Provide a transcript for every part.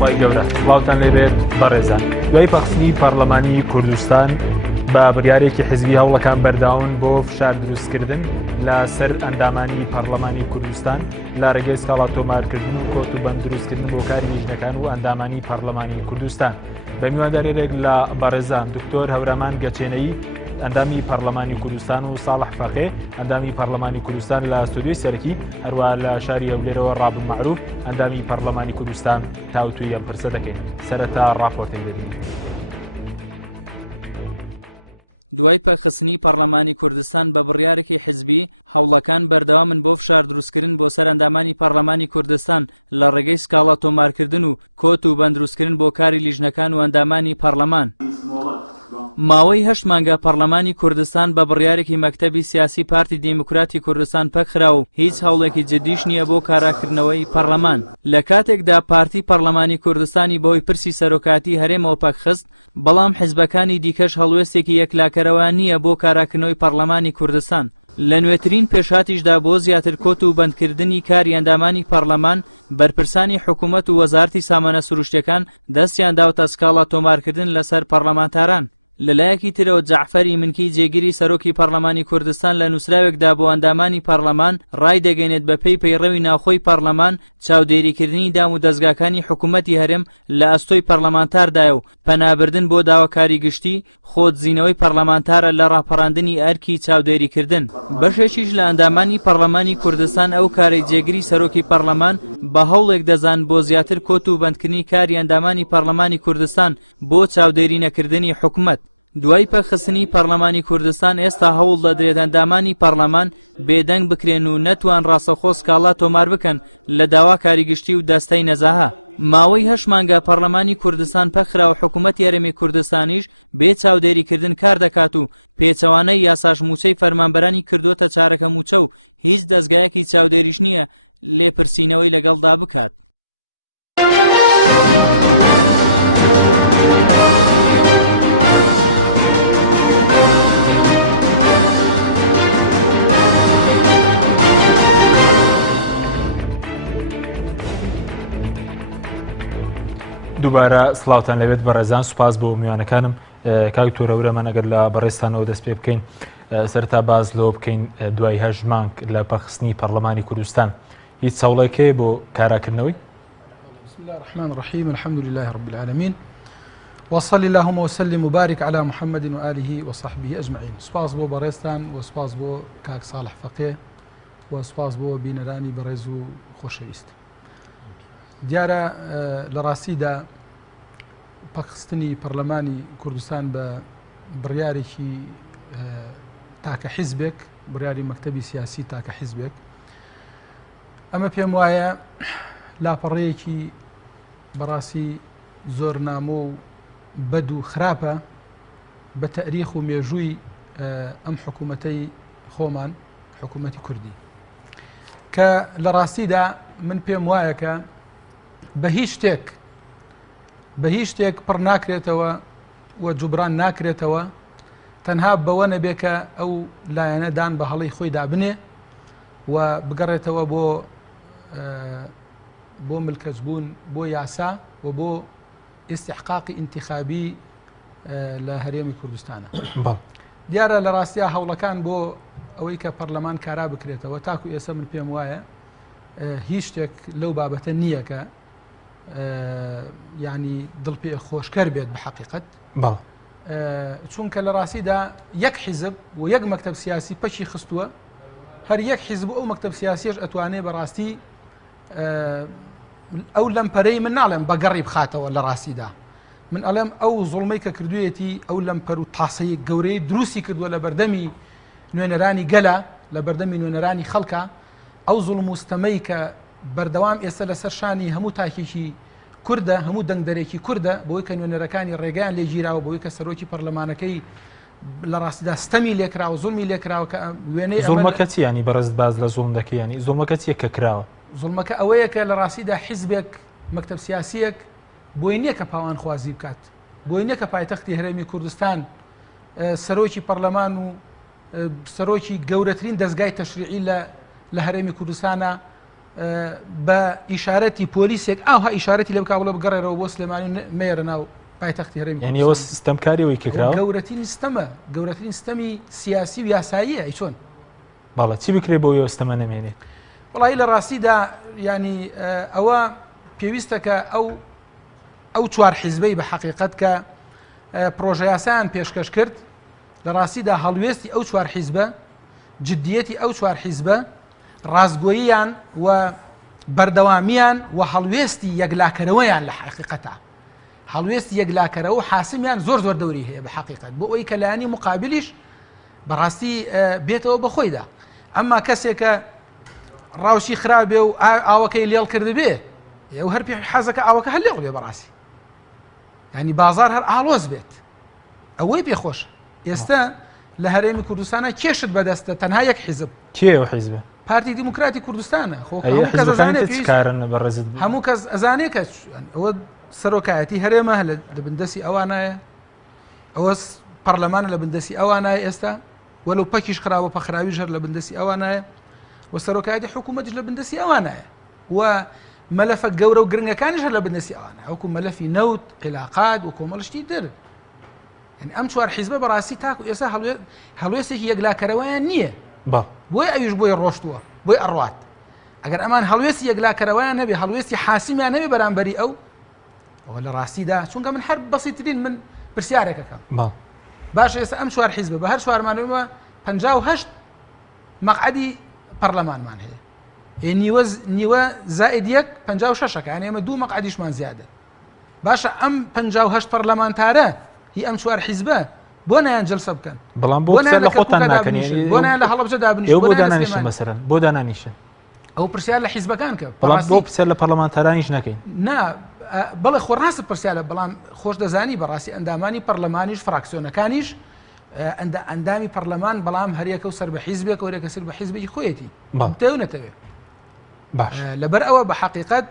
خی گەورە سڵاوتان لێبێت بەڕێزان دوای پەخستنی پەرلەمانی کوردستان بە بڕیارێکی حزبی هەوڵەکان بەرداون بۆ فشار دروستکردن لە سەر ئەندامانی پەرلەمانی کوردستان لە ڕێگەی سکاڵا تۆمارکردن و کۆت و بەند دروستکردن بۆ کاری لیژنەکان و ئەندامانی پەرلەمانی کوردستان بە میواندارێک لە بەڕێزان دکتۆر هەورامان گەچێنەی ئەندامی پەرلەمانی کوردستان و ساڵح فەقێ ئەندامی پەرلەمانی کوردستان لە ستودیۆی سەرەکی هەروە لە شاری هەولێرەوە ڕابن معروف ئەندامی پەرلەمانی کوردستان تاوتوی ئەم پرسە دەکەین سەرەتا ڕاپۆرتێک دەبین. دوای پەرخستنی پەرلەمانی کوردستان بە بڕیارێکی حزبی هەوڵەکان بەردەوامن بۆ فشار دروستکردن بۆ سەر ئەندامانی پەرلەمانی کوردستان لە ڕێگەی سکاڵا تۆمارکردن و کۆت و بەند دروستکردن بۆ کاری لیژنەکان و ئەندامانی پەرلەمان. ماوەی 8 مانگە پەرلەمانی کوردستان بە بڕیارێکی مەکتەبی سیاسی پارتی دیموکراتی کوردستان پەکرا و هیچ هەوڵێکی جدیش نییە بۆ کاراکردنەوەی پەرلەمان. لە کاتێکدا پارتی پەرلەمانی کوردستانی بەوەی پرسی سەرۆکاتی هەرێمەوە پەکخست، بەڵام حیزبەکانی دیکەش هەڵوێستێکی یەکلاکەرەوە نییە بۆ کاراکردنەوەی پەرلەمانی کوردستان. لە نوێترین پێشاتیشدا بۆ زیاتر کۆت و بەندکردنی کاری ئەندامانی پەرلەمان بەرپرسانی حکوومەت و وەزارەتی سامانە سروشتەکان دەستیان داوتە سکاڵا تۆمارکردن لەسەر پەرلەمانتاران. لەلایەکی ترەوە جەعفەری منکی جێگیری سەرۆکی پەرلەمانی کوردستان لە نووسراوێکدا بۆ ئەندامانی پەرلەمان ڕای دەگەێنێت بە پێی پەیڕەوی ناوخۆی پەرلەمان چاودێریکردنی دام و دەستگاکانی حکوومەتی هەرێم لە ئەستۆی پەرلەمانتاردایە و پەنابردن بۆ داواکاری گشتی خۆتزیینەوەی پەرلەمانتارە لە ڕاپەڕاندنی ئەرکی چاودێریکردن. بەشێکیش لە ئەندامانی پەرلەمانی کوردستان ئەو کارێک جێگیری سەرۆکی پەرلەمان بە هەوڵێک دەزان بۆ زیاتر کۆت و بەندکردنی کاری ئەندامانی پەرلەمانی کوردستان بۆ چاودێری نەکردنی حکوومەت. دوای پەرخستنی پەرلەمانی کوردستان ئێستا هەوڵ دەدرێت ئەندامانی پەرلەمان بێدەنگ بکرێن و نەتوان ڕاستەخۆ سکاڵا تۆمار بکەن لە داوا کاریگشتی و دەستەی نەزاها. ماوەی 8 مانگە پەرلەمانی کوردستان پەخرا و حکوومەتی هەرێمی کوردستانیش بێ چاودێریکردن کار دەکات و پێچەوانەی یاساش موچەی فەرمانبەرانی کردوتە چارەکە موچە و هیچ دەستگایەکی چاودێریش نییە لێپرسینەوەی لەگەڵدا بکات. دووبارە سڵاوتان لەوێت بەڕێزان سوپاس بۆ میوانەکانم کاک تۆرەورەمان ئەگەر لە بەڕێستانەوە دەست پێ بکەین سەرتا باز لەوە بکەین دوای 8 مانگ لە پەرخستنی پەرلەمانی کوردستان هیچ سەوڵێکەیە بۆ کاراکردنەوەی؟ بسم الله الرحمن الرحيم الحمد لله رب العالمين وصلى اللهم وسلم وبارك على محمد وآله وصحبه أجمعين. سپاس بۆ بەڕێستان و سپاس بۆ کاک ساڵح فەقێ و سپاس بۆ بینەرانی بەڕێز و خۆشەویست. دیارە لە ڕاستیدا پەخستنی پەرلەمانی کوردستان بە بڕیارێکی تاکە حیزبێک بڕیاری مەکتەبی سیاسی تاکە حیزبێک ئەمە پێم وایە لاپەڕەیەکی بەڕاستی زۆر نامۆ و بەد و خراپە بە تەریخ و مێژووی ئەم حکوومەتەی خۆمان حکوومەتی کوردی کە لە ڕاستیدا من پێم وایە کە بە هیچ شتێک پڕ ناکرێتەوە و جوبران ناکرێتەوە تەنها بەوە نەبێ کە ئەو لایەنەدان بە هەڵی خۆی دابنێ و بگەڕێتەوە بۆ ملکەچبوون بۆ یاسا و بۆ ئیستیحقاقی ئینتیخابی لە هەرێمی کوردستانە. دیارە لە ڕاستیە هەوڵەکان بۆ ئەوەی کە پەرلەمان کارا بکرێتەوە تاکو ئێستا من پێم وایە هیچ شتێک لەو بابەتە نییە کە ینی دڵپێ خۆشکەر بێت بە حەقیقەت چونکە لە ڕاستیدا یەک حیزب و یەک مەکتەب سیاسی پەچی خستووە هەر یەک حیزب ئەو مەکتەب سیاسیش ئەتوانێت بەڕاستی ئەو لەمپەرەی من ناڵێم بەگەڕی بخاتەوە لە ڕاستیدا من ئەڵێم ئەو زوڵمەی کە کردوویەتی ئەو لەمپەر و تاسەی گەورەی دروستی کردووە لە بەردەمی نوێنەرانی گەلە لە بەردەمی نوێنەرانی خەڵکە ئەو زوڵم وستەمەی کە بەردەوام ئێستا لەسەر شانی هەموو تاکێکی کوردە هەموو دەنگدەرێکی کوردە بۆی کە نوێنەرەکانی ڕێگەیان لێگیراوە بۆی کە سەرۆکی پەرلەمانەکەی لە ڕاستیدا ستەمی لێکراوە زوڵمی لێکراوە کە وێنەی زوڵمەکە چی ینی بەڕست باز لە زوڵم دەکەی ینی زوڵمەکە چیە کە کراوە؟ زوڵمەکە ئەوەیە کە لە ڕاستیدا حیزبێک مەکتەب سیاسیەک بۆی نییە کە پاوان خوازی بکات بۆی نییە کە پایتەختی هەرێمی کوردستان سەرۆکی پەرلەمان و سەرۆکی گەورەترین دەستگای تەشریعی لە هەرێمی کوردستانە بە ئیشارەتی پۆلیسێک ئاها ئیشارەتی لە بکڵە بگەڕێرەوە بۆ سلێمانی مێرە ناو پایتەختی هەرێمی یعنی ئەوە سیستەمکاریەوەی کراوە گەورەترین ستەمە گەورەترین ستەمی سیاسی و یاساییە ئەی چۆن باڵە چی بکرێ بۆ ئەوە ستەمە نەمێنێت وڵی لە ڕاستیدا ینی ئەوە پێویستەکە ئەو چوار حیزبەی بە حەقیقەت کە پرۆژە یاسایان پێشکەش کرد لە ڕاستیدا هەڵوێستی ئەو چوار حیزبە جددیەتی ئەو چوار حیزبە ڕازگۆییان و بەردەوامیان و هەڵوێستی یەکلاکەرەوەیان لە حقیقەتە هەڵوێستی یەکلاکەرەوە و حاسمیان زۆر زۆر دەوری هەیە بە حقیقەت بۆ ئەوی کە لایانی مقابلیش بەڕاستی بێتەوە بەخۆیدا ئەمما کەسێکە ڕاوشی خراپ بێ و ئاوەکەی لێڵ کرد بێ ئەو هەر پێ حەزەکە ئاوەکە هەر لێڵ بێ بەڕاستی ینی بازار هەر ئاڵۆز بێت ئەوەی پێخۆش ئێستا لە هەرێمی کوردستانە کێشت بەدەستە تەنها یەک حیزب کێ حیزبە پارتی دیموکراتی کوردستانە هەموو کەس ئەزانێ کە ئەوە سەرۆکایەتی هەرێمە لە بندەسی ئەوانایە ئەوە پەرلەمانە لە بندەسی ئەوانایە ئێستا وەلو پەکیش خراوە پەخراویش هەر لە بندەسی ئەوانایە و سەرۆکایەتی حکوومەتیش لە بندەسی ئەوانایە و مەلەفە گەورە و گرنگەکانیش هەر لە بندەسی ئەوانە ئەوکو مەلەفی نەوت علاقات و کۆمەڵشتی در يعني ئەم چوار حیزبە بەڕاستی تاکو ئێستا هەڵوێستێکی یەکلاکەرەوەیان نییە بۆی ئەویش بۆی ڕۆشتووە بۆی ئەڕوات ئەگەر ئەمان هەڵوێستی یەکلاکەرەوەیان نەبێ هەڵوێستی حاسمیان نەبێ بەرامبەری ئەو لە ڕاستیدا چونکە من هەر بەسیترین من پرسیارێکەکەم باش ئێستا ئەم چوار حیزبە بە هەر چوارمانەوە 58 مەقعەدی پەرلەمانمان هەیە نیوە زائد یەک 56ەکە یعنی ئێمە 2 مەقعەدیشمان زیادە باشە ئەم 58 پەرلەمانتارە هی ئەم چوار حیزبە بۆ نایان جلسە بکەن بەڵام بۆ لە خۆتان ناکەن بۆ نایان لە هەڵەبجە دابنیشن بۆ دانانیشن مەسەرەن بۆ دانانیشن ئەو پرسیار لە حیزبەکان کە بەڵام بۆ پرسیار لە پەرلەمانتارانیش نەکەین نا بەڵێ خۆڕاست پرسیارە بەڵام خۆش دەزانی بەڕاستی ئەندامانی پەرلەمانیش فراکسیۆنەکانیش ئەندامی پەرلەمان بەڵام هەریەکە و سەر بە حیزبێک و هەرێکە سەر بە حیزبێکی خۆیەتی تێو نەتەوێت باش لەبەر ئەوە بە حەقیقەت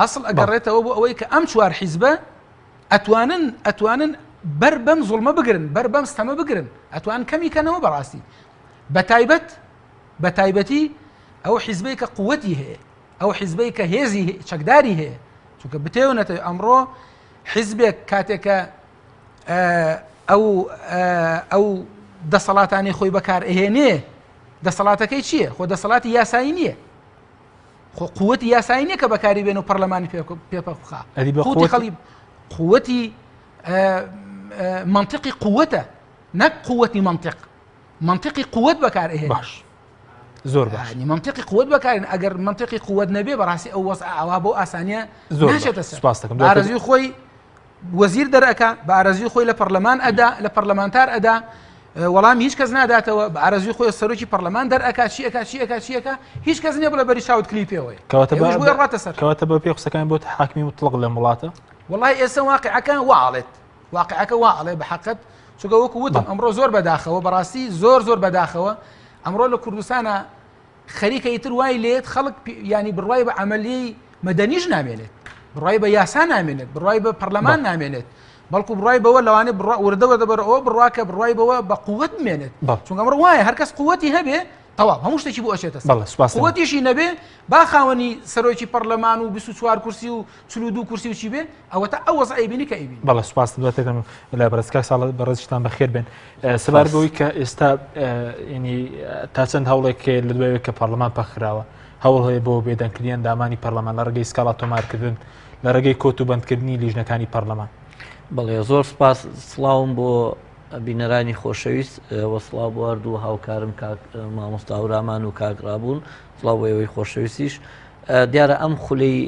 ئەسڵ ئەگەڕێتەوە بۆ ئەوەی کە ئەم چوار حیزبە ئەتوانن بەر بەم زوڵمە بگرن بەر بەم ستەمە بگرن ئەتوان کەمی کەنەوە بەڕاستی بە تایبەتی ئەو حیزبەی کە قووەتی هەیە ئەو حیزبەی کە هێزی چەکداری هەیە چونکە بتێونەتەوە ئەمڕۆ حیزبێک کاتێکە ئەو دەسەڵاتانی خۆی بەکار ئەهێنێ دەسەڵاتەکەی چییە؟ خۆ دەسەڵاتی یاسایی نییە خۆ قووەتی یاسایی نییە کە بەکاری بێن و پەرلەمانی پێپەخا قووەتی منطقی قووەتە نەک قووەتی منطقی قووەت بەکار ئەهێن باش زۆر باش منطقی قووەت بەکارن ئەگەر منطقی قووەت نەبێ بەڕاستی ئەو وەزع ئەوا بۆ ئاسانیە ناچێتە سەر ئارەزوی خۆی وەزیر دەرەکە بە ئارەزوی خۆی لە پەرلەمان ئەدا لە پەرلەمانتار ئەدا وەڵام هیچ کەس ناداتەوە بە ئارەزوی خۆی سەرۆکی پەرلەمان دەرئەکا چیەکە هیچ کەس نییە بڵێ بەری چاوت کلیپێەوەی ڕاتە سەر کەواتە بە پێ قسەکان بۆ حاکمی مطلق لە وڵاتە وڵای ئێستا واقعەکە واڵێت واقعەکە واڵێ بە حەقەت چونکە وەکو وتم ئەمڕۆ زۆر بەداخەوە بەڕاستی زۆر بەداخەوە ئەمڕۆ لە کوردستانە خەریکە تر وای لێت خەڵک ینی بڕوای بە عملی مەدەنیش نامێنێت بڕوای بە یاسا نامێنێت بڕوای بە پەرلەمان نامێنێت بەڵکو بڕوای بەوە لەوانێ وردەوە دەبەرەوە بڕواکە بڕوای بەوە بە قووەت مێنێت چونکە ئەمڕۆ وایە هەرکەس قووەتی هەبێ تەواو هەموو شتێکی بۆ ئەچێتە قووەتیشی نەبێ با خاوەنی سەرۆکی پەرلەمان و 24 کورسی و 42 کورسی و چی بێ ئەوە تا ئەو وەزعی بینی کە ئیبین بەڵێ سوپاس دەکەم لە بەرزکە ساڵ بەڕێزتان بەخێر بێن سەبار بەوەی کە ئێستا ینی تا چەند هەوڵێک لە دوایەوە کە پەرلەمان پەخراوە هەوڵ هەیە بۆ بێدەنگکردنی ئەندامانی پەرلەمان لە ڕێگەی سکاڵا تۆمارکردن لە ڕێگەی کۆت و بەندکردنی لیژنەکانی پەرلەمان بەڵێ زۆر سپاس سڵاوم بۆ بینەرانی خۆشەویست وەسڵاو بۆ هەردوو هاوکارم مامۆستا هەورامان و کاگرابوون سڵاو بۆ ئەوەی خۆشەویستیش دیارە ئەم خولەی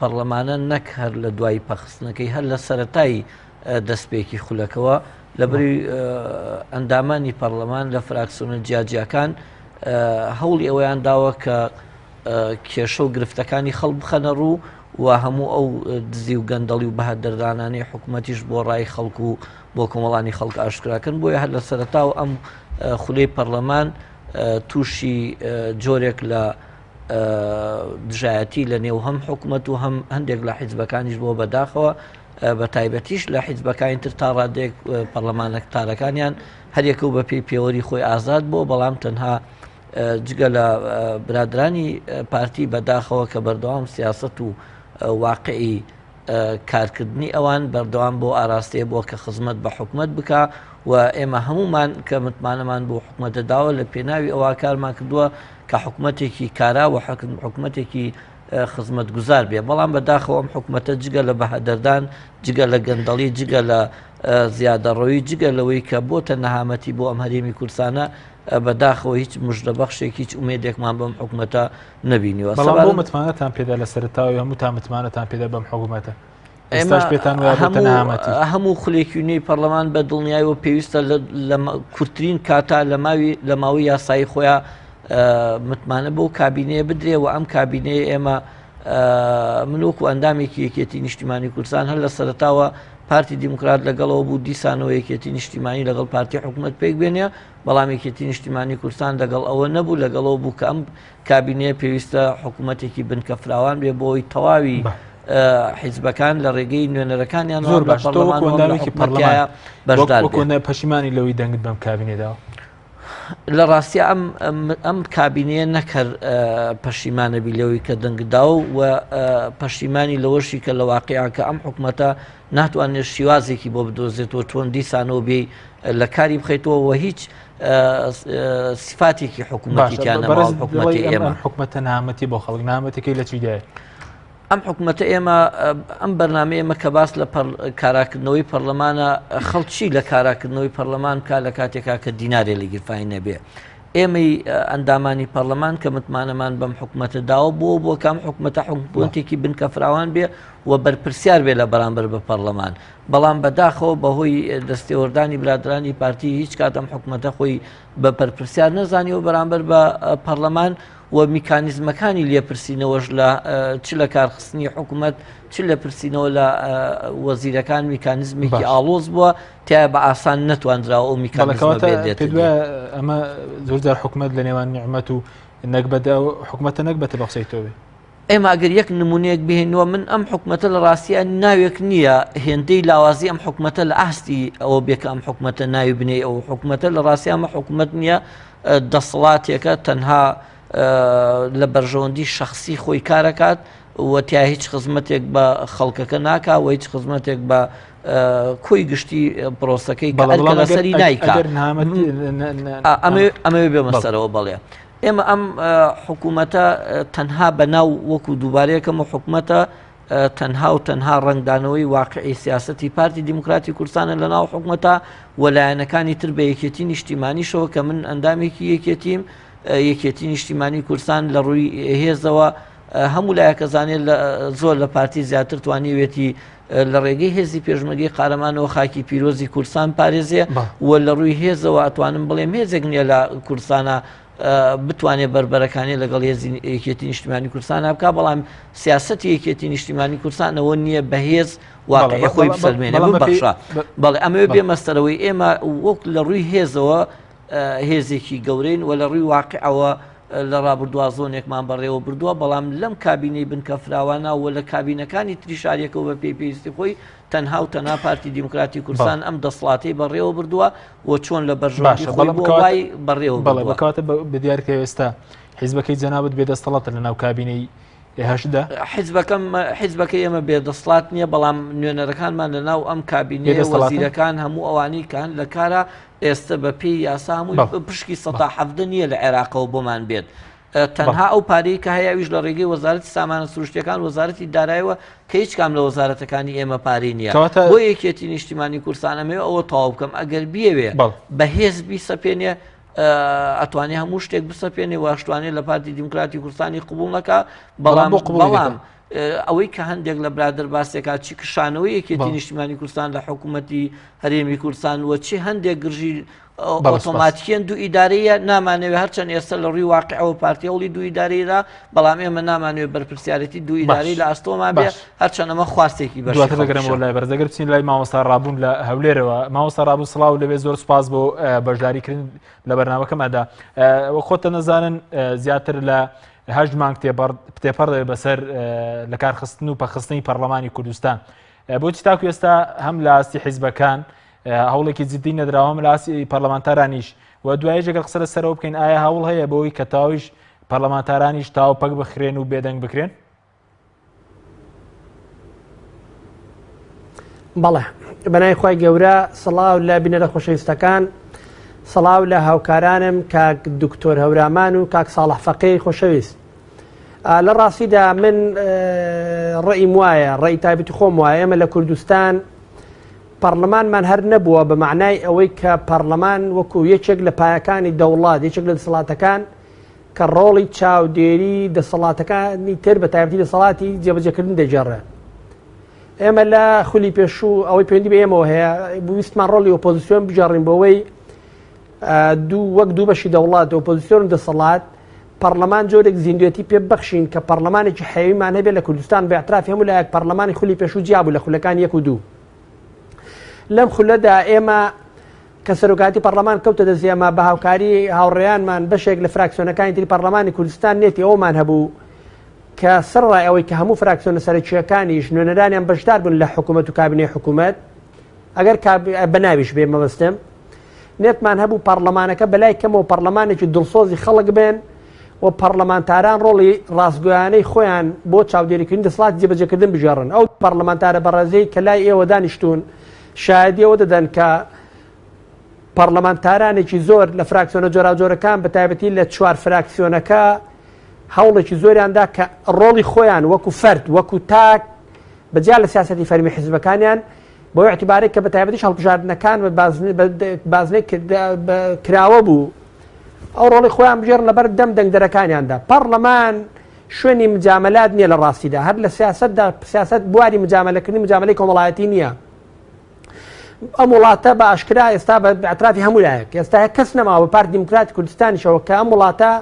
پەرلەمانە نەک هەر لە دوای پەخستنەکەی هەر لە سەرەتایی دەستپێکی خولەکەوە لەبەری ئەندامانی پەرلەمان لە فراکسیۆنە جیاجیاکان هەوڵی ئەوەیان داوە کە کێشە و گرفتەکانی خەڵک بخەنە ڕوو و هەموو ئەو دزی و گەندەڵی و بەهات دەردانانی حکوومەتیش بۆ ڕای خەڵک و بۆ کۆمەڵانی خەڵک ئاشکراکەن بۆیە هەر لە سەرەتا و ئەم خولەی پەرلەمان تووشی جۆرێک لە دژایەتی لە نێو هەم حکوومەت و هەم هەندێک لە حیزبەکانیش بۆ بەداخەوە بە تایبەتیش لە حیزبەکانی تر تا ڕادێک پەرلەمانەکتارەکانیان هەرێکە و بە پێی پێوەری خۆی ئازاد بۆ بەڵام تەنها جگە لە برادرانی پارتی بەداخەوە کە بەردەوام سیاست و واقعی کارکردنی ئەوان بەردەوام بۆ ئاراستەیە بۆ کە خزمەت بە حکومت بکە و ئێمە هەمومان کە متمانەمان بۆ حکومەتە داوە لە پێناوی ئەوە کارمان کردووە کە حکومەتێکی کارا و حکومەتێکی خزمەت گوزار بێ بەڵام بەداخەوە ئەم حکومەتە جگە لە بەهەدەردان جگە لە گەندەڵی جگە لە زیادەڕەوی جگە لەوەی کە بۆتە نەهامەتی بۆ ئەم هەرێمی کورسانە بەداخەوە هیچ مژدەبەخشێک هیچ ئومێدێکمان بەم حکومەتە نەبینیوە بەڵام بۆ متمانەتان پێدا لە سەرتاوی هەمووتان متمانەتان پێدا بەم حکومەتە ئێستاش پێتان وایە هەموو خولێکیونەی پەرلەمان بە دڵنیایەوە پێویستە لە کورتترین کاتا لە ماوەی یاسایی خۆیان متمانە بۆ کابینەیە بدرێ و ئەم کابینەیە ئێمە منوەکو ئەندامێکی یەکێتی نیشتیمانی کوردستان هەر لە سەرتاوە پارتی دیموکرات لەگەڵەوە بوو دیسانەوە یەکێتی نیشتیمانی لەگەڵ پارتی حکومت پێک بێنێ بەڵام یەکێتی نیشتیمانی کوردستان لەگەڵ ئەوە نەبوو لەگەڵەوە بوو کە ئەم کابینەیە پێویستە حکوومەتێکی بنکە فراوان بێ بۆی تەواوی حیزبەکان لە ڕێگەی نوێنەرەکانیان زۆر باش بەشدار پەشیمانی لەوەی دەنگت بەم کابینێداوە لە ڕاستی ئەم کابینەیە نەکرد پەشیمانەبی لەوەی کە دەنگداو و پەشیمانی لەوەشی کە لە واقعیا کە ئەم حکومەتە ناتوانێت شیوازێکی بۆ بدۆزێتەوە چۆن دیسانەوە بێ لە کاری بخەیتەوە و هیچ سیفاتێکی حکوومەتییانە حکوومەتی ئێمە حکومەتە نامەتی بۆ خەڵک نامەتەکەی لە چیدایە ئەم حکوومەتە ئێمە ئەم بەرنامە ئێمە کە باس لە کاراکردنەوەی پەرلەمانە خەڵکی لە کاراکردنەوەی پەرلەمان کا لە کاتێکا کە دینارێ لە گیرفای نەبێ ئێمەی ئەندامانی پەرلەمان کە متمانەمان بەم حکوومەتە داوە بۆ کام حکوومەتە حکوومەتێکی بنکە فراوان بێ و بەرپرسیار بێ لە بەرامبەر بە پەرلەمان بەڵام بەداخەوە بەهۆی دەستێوەردانی برادرانی پارتی هیچ کاتەم حکوومەتە خۆی بە بەرپرسیار نەزانی و بەرامبەر بە پەرلەمان و میکانیزمەکانی لێپرسینەوەش لە چ لە کارخستنی حکوومەت چ لە پرسینەوە لە وەزیرەکان میکانیزمێکی ئاڵۆز بووە تیا بە ئاسان نەتواندراوە ئەو میکانیزمە بێت ئەمە زۆرجار حکوومەت لە نێوان نیعمەت و نەکبەدا حکوومەتە نەکبەتە بەخسەیتەوە ئێمە ئەگەر یەک نمونەیەک بهێنەوە من ئەم حکوومەتە لە ڕاستیان ناوێک نییە هێندەی لاوازی ئەم حکوومەتە لە ئاستی ئەوە بێکە ئەم حکوومەتە ناوی بنێ ئەو حکوومەتە لە ڕاستی ئەمە حکوومەت نییە دەسەڵاتێکە تەنها لە بەرژەوەندی شخصی خۆی کارەکات وتیا هیچ خزمەتێک بە خەڵکەکە ناکا و هیچ خزمەتێک بە کۆی گشتی پرۆسەکەی لەسەری نایکات ئەمە بێ مەسەرەوە بەڵێ ئێمە ئەم حکوومەتە تەنها بەناو وەکو دووبارەیەکەم و حکوومەتە تەنها و تەنها ڕنگدانەوەی واقعی سیاسەتی پارتی دیموکراتی کوردستانە لە ناو حکوومەتە وەلایەنەکانی تر بە یەکێتی نیشتیمانیشەوە کە من ئەندامێکی یەکێتیم یەکێتی نیشتیمانی کوردستان لە ڕووی هێزەوە هەموو لایەکە زانێت زۆر لە پارتی زیاتر توانیوێتی لە ڕێگەی هێزی پێشمەرگەی قارەمانەوە خاکی پیرۆزی کوردستان پارێزێ و لە ڕووی هێزەوە ئەتوانم بڵێم هێزێک نییە لە کوردستانە بتوانێت بربەرەکانی لەگەڵ یەکێتی نیشتیمانی کوردستان بکە بەڵام سیاسەتی یەکێتی نیشتیمانی کوردستانەوە نییە بەهێز واقعی خۆی بسەلمێنێ ببەخشە بەڵێ ئەمە بێ مەستەرەوەی ئێمە وەک لە ڕووی هێزەوە هێزێکی گەورەین و لە ڕووی واقعەوە لە ڕابردووە زۆنێکمان بەڕێوە بردووە بەڵام لەم کابینەی بنکە فراوانە و لە کابینەکانی تریشارێکەوە بە پێویستی خۆی تەنها و تەنها پارتی دیموکراتی کوردستان ئەم دەسەڵاتی بەڕێوە بردووە و چۆن لە بەرژەوەندی خۆی بۆ وای بەڕێوە بردووە بەکاتە بەدیارکە ئێستا حیزبەکەی جەنابەت بێدەستەڵاتە لە ناو کابینەی هەشدا حیزبەکە ئێمە بێدەسەڵات نییە بەڵام نوێنەرەکانمان لە ناو ئەم کابینەیە وەزیرەکان هەموو ئەوانەی کە هەن لە کارە ئێستا بە پێی یاسا هەمووی پشکی ١٧ نییە لە عێراقەوە بۆمان بێت تەنها ئەو پارەی کە هەیەویش لە ڕێگەی وەزارەتی سامانە سروشتیەکان وەزارەتی داراییەوە کە هیچ کام لە وەزارەتەکانی ئێمە پارەی نییە بۆ یەکێتی نیشتیمانی کوردستان ئەمەوێ ئەوە تەواو بکەم ئەگەر بیەوێ بەهێز بیسەپێنێ ئەتوانێ هەموو شتێک بسەپێنێ واشتوانێت لە پارتی دیموکراتی کوردستانی قبول نەکا بەڵام ئەوەی کە هەندێک لە برادر باسێکات چی کشانەوەی یەکێتی نیشتیمانی کوردستان لە حکوومەتی هەرێمی کوردستان وە چی هەندێک گرژی ئۆتۆماتیکیان دوو ئیدارەیە نامانەوێت هەرچەند ئێستا لە ڕووی واقعەوە پارتیەوڵی دوو ئیدارەیەدا بەڵام ئێمە نامانوێت بەرپرسیارەتی دوو ئیدارەی لە ئەستۆمان بێ هەرچەند ئەمە خواستێکی بەشگەرەوە لای بەرزەگەر بچین لای مامۆستا ڕابوون لە هەولێرەوە مامۆستا ڕابوون سڵاو لەبێ زۆر سوپاس بۆ بەشداریکردن لە بەرنامەکەمەدا خۆتە نەزانن زیاتر لە 8 مانگ پتێپەر بەسەر لە کارخستن و پەخستنی پەرلەمانی کوردستان بۆچی تاکو ئێستا هەم لە ئاستی حیزبەکان هەوڵێکی جدی نەدراوە مەلاسی پەرلەمانتارانیش و دوایە ئەگەر قسە لەسەرەوە بکەین ئایا هەوڵ هەیە بەوەی کە تاویش پەرلەمانتارانیش تاوپەک بخرێن و بێدەنگ بکرێن؟ بەڵێ بەنای خۆی گەورە سڵاو لە بینەرە خۆشەویستەکان، سڵاو لە هاوکارانم کاک دکتۆر هەورامان و کاک ساڵح فەقێی خۆشەویست. لە ڕاستیدا من ڕێیم وایە، ڕێی تایبەتی خۆم وایە، ئێمە لە کوردستان پەرلەمانمان هەر نەبووە بە معنای ئەوەی کە پەرلەمان وەکو یەکێک لە پایەکانی دەوڵات، یەکێک لە دەسەڵاتەکان کە ڕۆڵی چاودێری دەسەڵاتەکانی تر بە تایبەتی دەسەڵاتی جێبەجێکردن دەجێڕێ. ئێمە لە خولی پێشوو ئەوەی پەیوەندی بە ئێمەوە هەیە ویستمان ڕۆڵی ئۆپۆزیسیۆن بجێڕین بەوەی وەک دوو بەشی دەوڵات ئۆپۆزیسیۆن دەسەڵات پەرلەمان جۆرێک زیندوێتی پێ بەخشین کە پەرلەمانێکی حەیویمان هەبێت لە کوردستان بە ئەتراف هەموو لایەک پەرلەمانی خولی پێشوو جیابوو لە خولەکان 1 و 2. لەم خولەدا ئێمە کە سەرۆکاتی پەرلەمان کەوتە دەست ئێمە بە هاوکاری هاوڕێیانمان بەشێک لە فراکسیۆنەکانی تری پەرلەمانی کوردستان نێتی ئەومان هەبوو کە سەرڕای ئەوەی کە هەموو فراکسیۆنە سەرەکیەکانیش نوێنەرانیان بەشدار بوون لە حکوومەت و کابینەی حکوومەت ئەگەر بەناویش بێ مەبەستم نێتمان هەبوو پەرلەمانەکە بەلای کەمەوە پەرلەمانێکی دڵسۆزی خەڵک بێن و پەرلەمانتاران ڕۆڵی ڕاستگویانەی خۆیان بۆ چاودێریکردن دەسەڵاتی جێبەجێکردن بژێڕن. ئەو پەرلەمانتارە بەڕێزەی کە لای ئێوە دانیشتون شایەدیەوە دەدەن کە پەرلەمانتارانێکی زۆر لە فراکسیۆنە جۆراوجۆرەکان بە تایبەتی لە 4 فراکسیۆنەکە هەوڵێکی زۆریاندا کە ڕۆڵی خۆیان وەکو فەرد وەکو تاک بەجیا لە سیاسەتی فەرمی حیزبەکانیان بۆ اعتیبارێک کە بە تایبەتیش هەڵبژاردنەکان بازنەی کراوە بوو ئەو ڕۆڵی خۆیان بژێڕن لەبەر دەم دەنگدەرەکانیاندا. پەرلەمان شوێنی مجاملات نییە لە ڕاستیدا، هەر لە سیاستدا سیاست بواری مجاملەکردنی مجاملەی کۆمەڵایەتی نییە. ئەم وڵاتە بە ئاشکرا ئێستا بە ئەترافی هەموو لایەک ئێستا کەس نەماوە پارتی دیموکراتی کوردستانیشەوە کە ئەم وڵاتە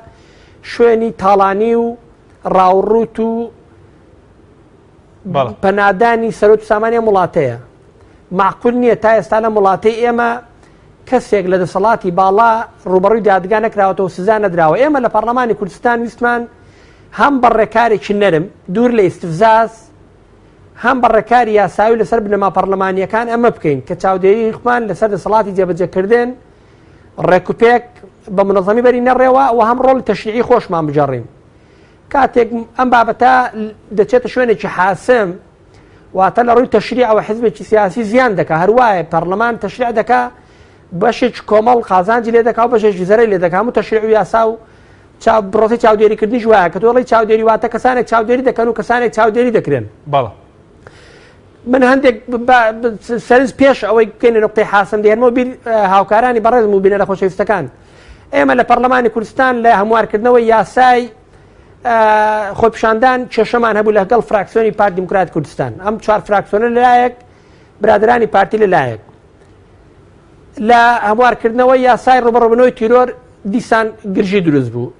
شوێنی تاڵانی و ڕاوڕوت و پەنادانی سەرۆک سامانی وڵاتەیە. معقول نییە تا ئێستا لە وڵاتەی ئێمە کەسێک لە دەسەڵاتی باڵا ڕوبەڕووی دادگا نەکراوەتەوە سزا نەدراوە. ئێمە لە پەرلەمانی کوردستان ویستمان هەم بەڕێکارێکی نەرم دوور لە ئیستفزاز هەم بەڕێکاری یاساوی لەسەر بنەما پەرلەمانیەکان ئەمە بکەین کە چاودێری خمان لەسەر دەسەڵاتی جێبەجێکردن ڕێکوپێک بە منەظەمی بەری نەڕێەوە و هەم ڕۆڵی تەشریعی خۆشمان بجەڕین. کاتێک ئەم بابەتە دەچێتە شوێنێکی حاسم واتە لە ڕووی تەشریعەوە حیزبێکی سیاسی زیان دەکا، هەروایە پەرلەمان تەشریع دەکا بەشێکی کۆمەڵ قازانجی لێ دەکا و بەشێکی زەرەی لێ دەکا و تەشریع و یاسا و بڕۆسی چاودێریکردنی وایە کە تۆڵی چاودێری واتە کەسانێک چاودێری دەکەن و کەسانێک چاودێری دەکرێن. بەڵێ من هەندێک سەرنج پێش ئەوەی بکەین نقطەی حاسم دێنمەوە بیر هاوکارانی بەڕێزم و بینەرە خۆشەویستەکان ئێمە لە پەرلەمانی کوردستان لە هەموارکردنەوەی یاسای خۆپیشاندان کێشەمان هەبوو لەگەڵ فراکسیۆنی پارتی دیموکراتی کوردستان. ئەم 4 فراکسیۆنە لەلایەک برادرانی پارتی لەلایەک لە هەموارکردنەوەی یاسای ڕوبەڕووبوونەوەی تیرۆر دیسان گرژی دروست بوو،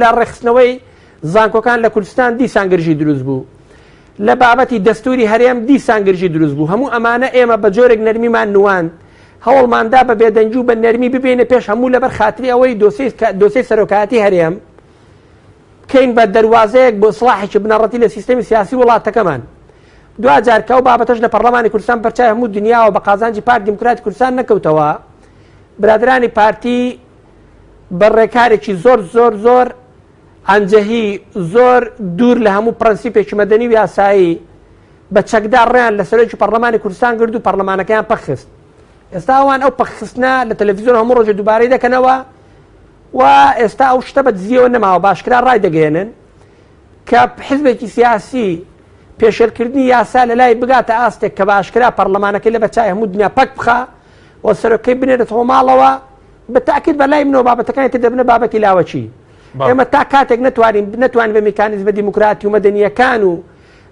لە ڕێخستنەوەی زانکۆکان لە کوردستان دیسان گرژی دروست بوو، لە بابەتی دەستوری هەرێم دیسان گرژی دروست بوو. هەموو ئەمانە ئێمە بە جۆرێک نەرمیمان نوان هەوڵماندا بە بێدەنگی و بە نەرمی ببینە پێش هەموو لەبەر خاتری ئەوەی دۆسەی سەرۆکایەتی هەرێم کەین بە دەواازەیەک بۆ سڵاحێکی بنەڕەتی لە سیستەمی سیاسی وڵاتەکەمان. دوجارکە و بابەتەش لە پەرلەمانی کوردستان پەرچای هەموو دنیاوە بە قازانجی پارتی دیموکراتی کوردستان نەکەوتەوە. برادرانی پارتی بەڕێکارێکی زۆر ئەنجەهی زۆر دوور لە هەموو پرەنسیپێکی مەدەنی و یاسایی بە چەکدار ڕێیان لە سەرۆکی پەرلەمانی کوردستان کرد و پەرلەمانەکەیان پەخست. ئێستا ئەوان ئەو پەخستنە لە تەلەڤیزیۆن هەموو ڕۆژێ دووبارەی دەکەنەوە و ئێستا ئەو شتە بە دزیەوە نەماوە باشکرا ڕای دەگەێنن کە حیزبێکی سیاسی پێشێلکردنی یاسا لە لای بگاتە ئاستێک کە باشکرا پەرلەمانەکەی لە بەچای هەموو دنیا پەک بخە و سەرۆکەی بنێرێتەوە ماڵەوە بە تاکید بەلای منەوە بابەتەکانی تر دەبنە بابەتی لاوەچی. ئێمە تا کاتێک نتوانین بە میکانیزمە دیموکراتی و مەدەنیەکان و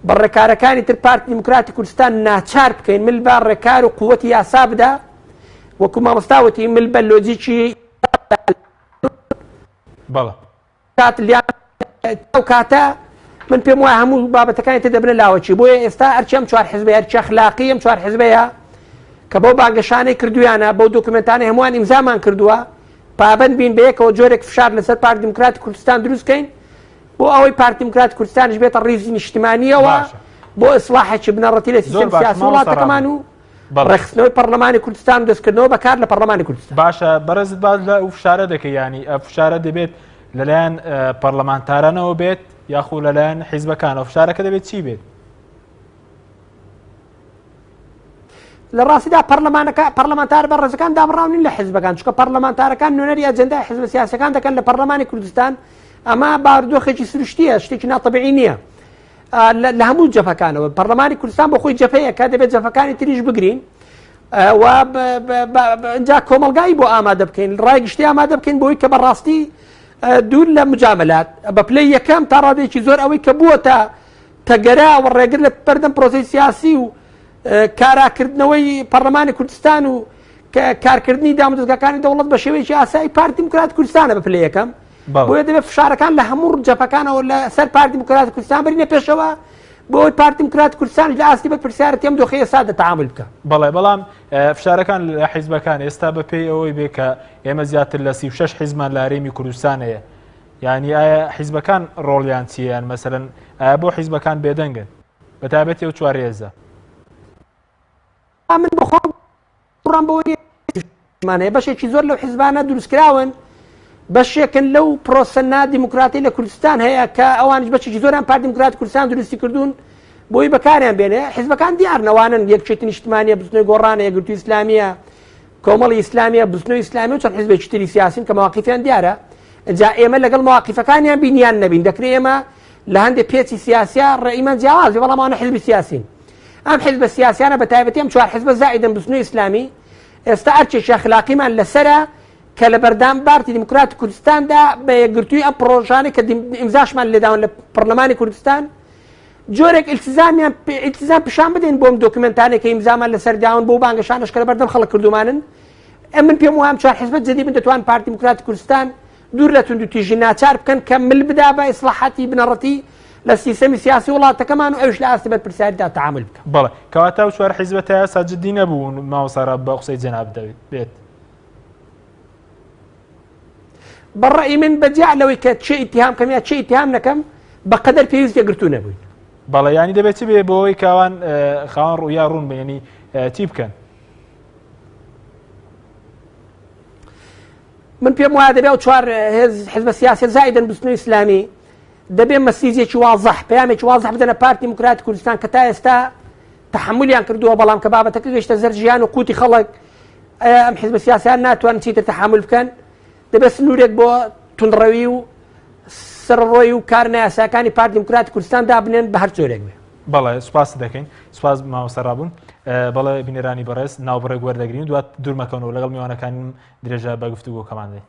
بەڕێکارەکانی تر پارتی دیموکراتی کوردستان ناچار بکەین مل بە ڕێکار و قووەتی یاسا بدا وەکو مامۆستاوەتی مل بە لۆجیکی ئەو کاتە من پێم وایە هەموو بابەتەکانی تر دەبنە لاوەچی. بۆیە ئێستا ئەرچی ئەم 4 حیزبە هەرچی ئەخلاقی ئەم 4 حیزبەیە کە بۆ بانگەشانەی کردویانە بۆ دۆکومنتانە هەمووان ئیمزامان کردووە پابند بین بە یەکەوە جۆرێک فشار لەسەر پارتی دیموکراتی کوردستان دروستکەین بۆ ئەوەی پارتی دیموکراتی کوردستانیش بێتە ڕیزی نیشتیمانیەوە بۆ ئیسلاحێکی بنەڕەتی لە سیستەمی سیاسی وڵاتەکەمان و ڕێخستنەوەی پەرلەمانی کوردستان و دەستکردنەوە بەکار لە پەرلەمانی کوردستان. باشە بەرزت باز لە ئەو فشارە دەکەی ینی ئەو فشارە دەبێت لەلایەن پەرلەمانتارانەوە بێت یاخو لەلایەن حیزبەکانەوە فشارەکە دەبێت چی بێت؟ لە ڕاستیدا پەرلەمانتار بەڕێزەکان دابڕاونین لە حیزبەکان چونکە پەرلەمانتارەکان نوێنەری ئەجەندای حیزبە سیاسەکان دەکەن لە پەرلەمانی کوردستان ئەمە باردۆخێکی سروشتیە شتێکی ناتەبیعی نییە لە هەموو جەفەکانەوە پەرلەمانی کوردستان بە خۆی جەفەیە کە دەبێت جەفەکانی تریش بگرین و اینجا کۆمەلگایی بۆ ئامادە بکەین ڕای گشتی ئامادە بکەین بۆی کە بەڕاستی دوور لە مجاملات بە پلەی یەکەم تا ڕادێکی زۆر ئەوەی کە بووە تەگەرا و ڕێگر لە بەردەم پرۆسەی سیاسی و کاراکردنەوەی پەرلەمانی کوردستان و کارکردنی دامەزگاکانی دەوڵەت بە شێوەیەکی ئاسایی پارتی دیموکراتی کوردستانە بە پلەی یەکەم بۆیە دەبێت فشارەکان لە هەموو جەپەکانەوە لە سەر پارتی دیموکراتی کوردستان بەرینە پێشەوە بۆی پارتی دیموکراتی کوردستان لە ئاستی بە پرسیارەتی ئەم دۆخەیە سادە تەعامل بکە. بەڵێ بەڵام فشارەکان لە حیزبەکان ئێستا بە پێی ئەوەی بێ کە ئێمە زیاتر لە 36 حیزمان لە هەرێمی کوردستانەیە یعنی ئایا حیزبەکان ڕۆڵیان چیان مەسەرەن ئایا بۆ حیزبەکان بێدەنگن بەتابەتی ئەو چوارێزە من بخۆم ڕام بەوەیە بەشێکی زۆر لەو حیزبانە دروستکراون بەشێکن لەو پرۆسەنا دیموکراتی لە کوردستان هەیە کە ئەوانش بەشێکی زۆریان پارتی دیموکراتی کوردستان درستی کردوون بۆی بەکاریان بێنێ حیزبەکان دیارنەوانن یەکچێتی نیشتمانیە بستنەوەی گۆڕانە یەکگرتووی ئیسلامیە کۆمەڵی ئیسلامیە بستنەوەی ئیسلامی و چەند حیزبێکی تری سیاسین کە مەواقیفیان دیارە جا ئێمە لەگەڵ مەواقیفەکانیان بینیان نەبین دەکرێت ئێمە لە هەندێک پێچی سیاسیا ڕێئیمان جیاوازی بەڵام ئەوانە حیزبی سیاسین ئەم حیزبە سیاسیانە بە تایبەتی ئەم چوار حیزبە زائیدن بستنەوەی ئیسلامی ئێستا ئەرچێکی ئەخلاقیمان لەسەرە کە لە بەردام پارتی دیموکراتی کوردستاندا بە یەکگرتووی ئەم پرۆژانەی کە ئیمزاشمان لێداون لە پەرلەمانی کوردستان جۆرێک ئیلتیزام پیشان بدەین بۆ ئەم دۆکمنتانێک کە ئیمزامان لەسەر داون بۆ بانگەشانش کە لە بەردەم خەڵک کردومانن من پێم وایە چوار حیزبە جدی بن دەتوان پارتی دیموکراتی کوردستان دوور لە توندوتیژی ناچار بکەن کە مل بدا بە ئیسلاحاتی بنەڕەتی لە سیستەمی سیاسی وڵاتەکەمان و ئەوش لە ئاستی بەرپرسیاریدا تەعامل بکە. بەڵێ کەواتە ئەو چوار حیزبە تا ئێستا جدی نەبوون ماوەسەرا بە قسەی جەناب بێت بەڕێی من بەجیا لەوەی کە چێ ئیتیهام کەم یا چێ ئیتیهام نەکەم بەقەدەر پێویست یەکگرتوو نەبووین. بەڵێ ینی دەبێت چی بێ بۆەوەی کاوان خاوەن ڕوویا ڕوون بێنی چی بکەن؟ من پێم وایە دەبێت ئەو چوار حیزبە سیاسی زائیدن بستنەوەی ئیسلامی دەبێت مەسیجێکی وازەح پەیامێکی وازەح بدەنە پارتی دیموکراتی کوردستان کە تا ئێستا تەحمولیان کردووە بەڵام کە بابەتەکە گەیشتە سەر ژیان و قوتی خەڵک ئەم حیزبە سیاسیان ناتوانن چیتر تەحمل بکەن دەبێت سنوورێک بۆ توندڕەوی و سەرڕۆی و کار نایاساکانی پارتی دیموکراتی کوردستان دابنێن بە هەر جۆرێک بێ. بەڵێ سوپاس دەکەین سوپاس ماوەسەرابوون بەڵێ بینێرانی بەڕێز ناوبڕێک وەردەگرین دوات دوورمەکەنەوە لەگەڵ میوانەکانیم درێژە بە گفتوگۆ کەماندەی.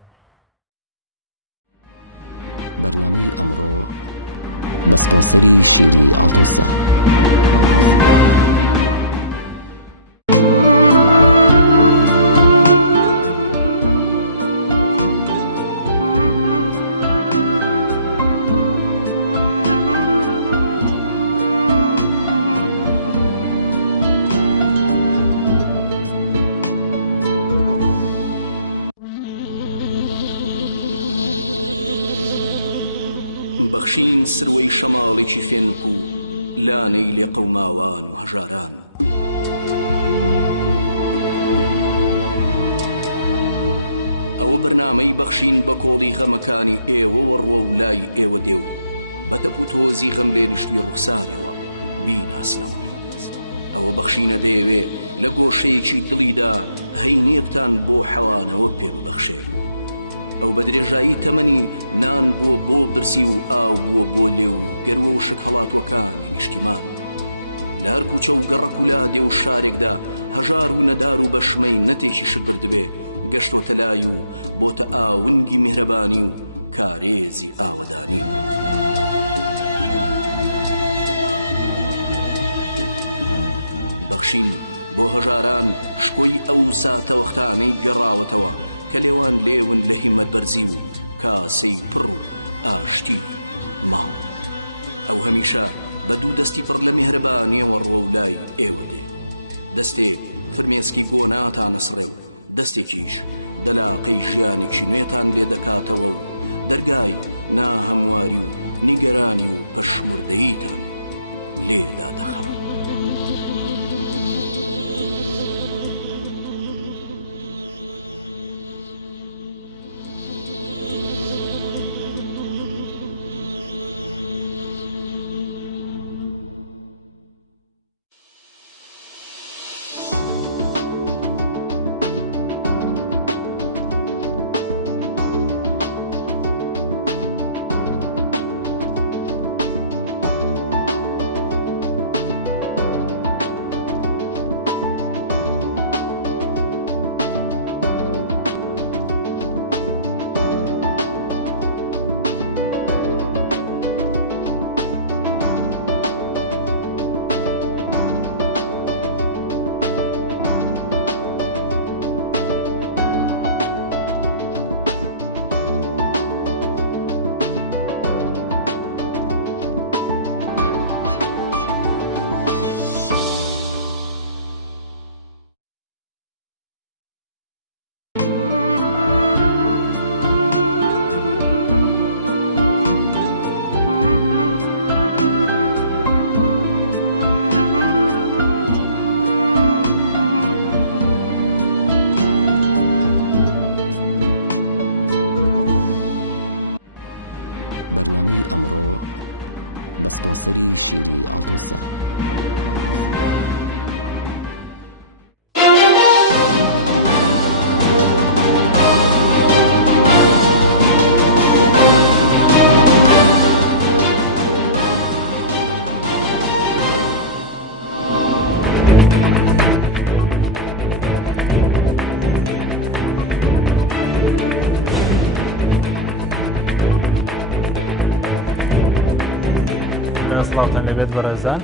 لەبێت بەڕێزان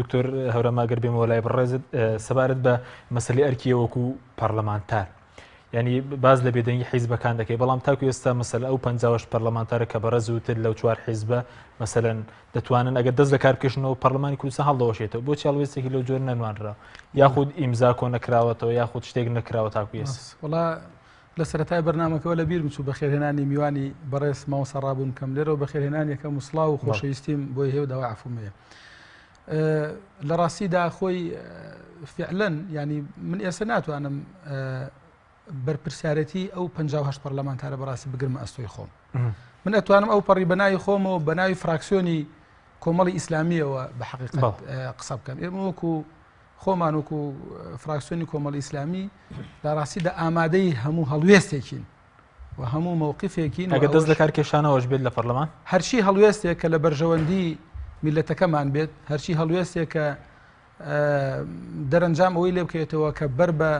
دکتۆر هەورەماگەر بێمەوە لای بەڕێزت سەبارەت بە مەسەلەی ئەرکیە وەکو پەرلەمانتار ینی باز لە بێدەنگی حیزبەکان دەکەی بەڵام تاکو ئێستا مەسەل ئەو 50 پەرلەمانتارە کە بەڕێز وتر لەو 4 حیزبە مەسەلەن دەتوانن ئەگەر دەست لە کارکردنەوە پەرلەمانی کوردستان هەڵدەوەشێتەوە بۆ چاڵوێستێکی لەو جۆر نەنوانرا یاخود ئیمزا کۆ نەکراوەتەوە یاخود شتێک نەکراوە تاکو ئێستا وڵا لە سەرەتای بەرنامەکەەوە لە بیر بچوو بەخێرهێنانی میوانی بەڕێز ماوەسە ڕابوون کەم لێرەوە بەخێرهێنانیەکە مسڵاو و خۆشەویستیم بۆی هێو داوای عفومەیە لە ڕاستیدا خۆی فعلەن ینی من ئێستا ناتوانم بەرپرسیارەتی ئەو 58 پەرلەمانتارە بەڕاستی بگرمە ئەستۆی خۆم من ئەتوانم ئەو پەڕی بەناوی خۆمەوە بەناوی فراکسیۆنی کۆمەڵی ئیسلامیەوە بە حەقیقەت قسە بکەم ئێمە وەکو خۆمان وەکو فراکسیۆنی کۆمەڵی ئیسلامی لە ڕاستیدا ئامادەی هەموو هەڵوێستێکین و هەموو مووقفێکین ئەگە دەست لە کارکێشانەوەش بێت لە پەرلەمان هەرچی هەڵوێستێک کە لە بەرژەوەندی میلەتەکەمان بێت هەرچی هەڵوێستێک کە دەرەنجام ئەوەی لێ بکەوێتەوە کە بەر بە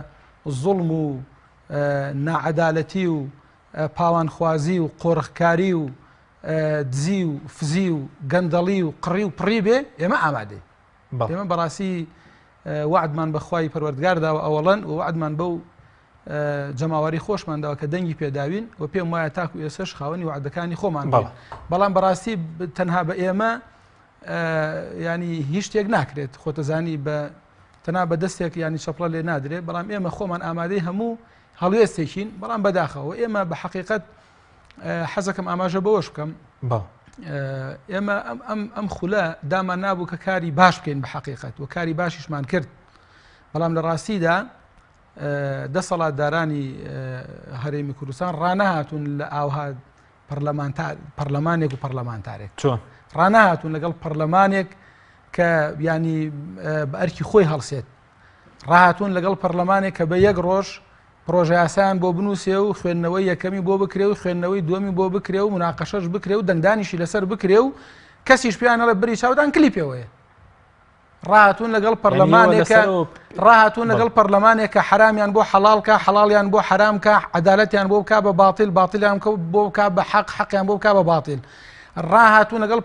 زوڵم و ناعەدالەتی و پاوانخوازی و قۆڕخکاری و دزی و فزی و گەندەڵی و قڕی و پڕی بێ ئێمە ئامادەی ئێمە بەڕاستی وعدمان بەخوای پەروەردگارداوە ئەوەڵەن و وعدمان بەو جەماوەری خۆشمانداوە کە دەنگی پێداوین و پێم وایە تاکو ئێسش خاوەنی وعدەکانی خۆمان بەڵام بەڕاستی تەنها بە ئێمە ینی هیچ شتێک ناکرێت خۆتەزانی بە تەنها بە دەستێک ینی چەپڵە لێ نادرێت بەڵام ئێمە خۆمان ئامادەی هەموو هەڵوێستێکین بەڵام بەداخەوە ئێمە بە حەقیقەت حەزەکەم ئاماژە بەوەش بکەم ئێمە ئەم خولە دامان نابوو کە کاری باش بکەین بە حەقیقەت و کاری باشیشمان کرد بەڵام لە ڕاستیدا دەسەڵاتدارانی هەرێمی کوردستان ڕانەهاتون لە ئاوها پەرلەمانێک و پەرلەمانتارێک چۆن ڕانەهاتون لەگەڵ پەرلەمانێک کە ینی بە ئەرکی خۆی هەڵسێت ڕاهاتون لەگەڵ پەرلەمانێک کە بە یەک ڕۆژ پرۆژه یاسایان بۆ بنووسێ و خوێندنەوەی یەکەمی بۆ بکرێ و خوێندنەوەی دووەمی بۆ بکرێ و مناقەشەش بکرێ و دەنگدانیشی لەسەر بکرێ و کەسیش پێیانەڵێ بری چاودان کلیپەوەیە ڕاهاتون لەگەڵ پەرلەمانێکە حرامیان بۆ حەڵالکە حەڵاڵیان بۆ حرامکە عەدالەتیان بۆ بکا بە باتیل باتیلیان بۆ بکا بە حەق حەقیان بۆ بکا بە باتیل ڕاهاتون لەگەڵ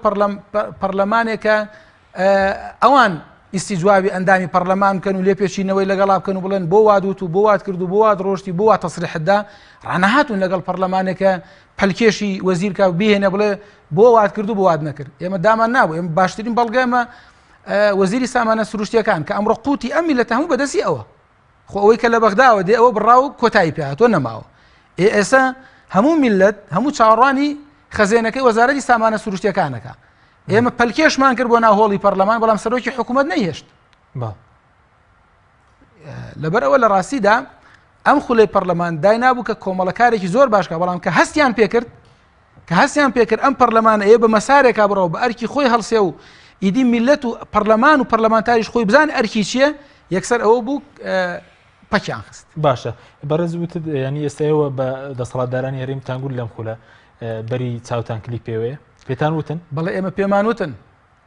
پەرلەمانێکە ئەوان ئیسیجوابی ئەندامی پەرلەمان بکەن و لێ پێچینەوەی لەگەڵا بکەن و بڵێن بۆ وادوت و بۆ وات کرد و بۆ وات ڕۆشتی بۆ وات تەسریحدا ڕانەهاتون لەگەڵ پەرلەمانێکە پەلکێشی وەزیرکە بهێنە بڵێ بۆ وات کرد و بۆ وات نەکرد ئێمە دامان نابوو ئێمە باشترین بەڵگەمە وەزیری سامانە سروشتیەکان کە ئەمڕۆ قوتی ئەم میلەتە هەموو بەدەستی ئەوە خۆ ئەوەی کە لە بەغداوە دێ ئەوە بڕاو کۆتایی پێ هاتووە نەماوە ئێستا هەموو میلەت هەموو چاوەڕوانی خەزێنەکەی وەزارەتی سامانە سروشتیەکانەکە ئێمە پەلکێشمان کرد بۆ ناو هۆڵی پەرلەمان بەڵام سەرۆکی حکوومەت نەیهێشت لەبەر ئەوە لە ڕاستیدا ئەم خولەی پەرلەمان دای نابوو کە کۆمەڵەکارێکی زۆر باشکە بەڵام کە هەستیان پێکرد ئەم پەرلەمانە ئێ بە مەسارێکا بڕەوە بە ئەرکی خۆی هەڵسێ و ئیدی میلەت و پەرلەمان و پەرلەمانتاریش خۆی بزانێ ئەرکی چییە یەکسەر ئەوە بوو پەکیان خست باشە بەڕێز وتت ینی ئێستاەوە بە دەسەڵاتدارانی هەرێمتان گول لەم خولە بەری چاوتان کلیک پێوەیە پێتان وتن بەڵێ ئێمە پێمان وتن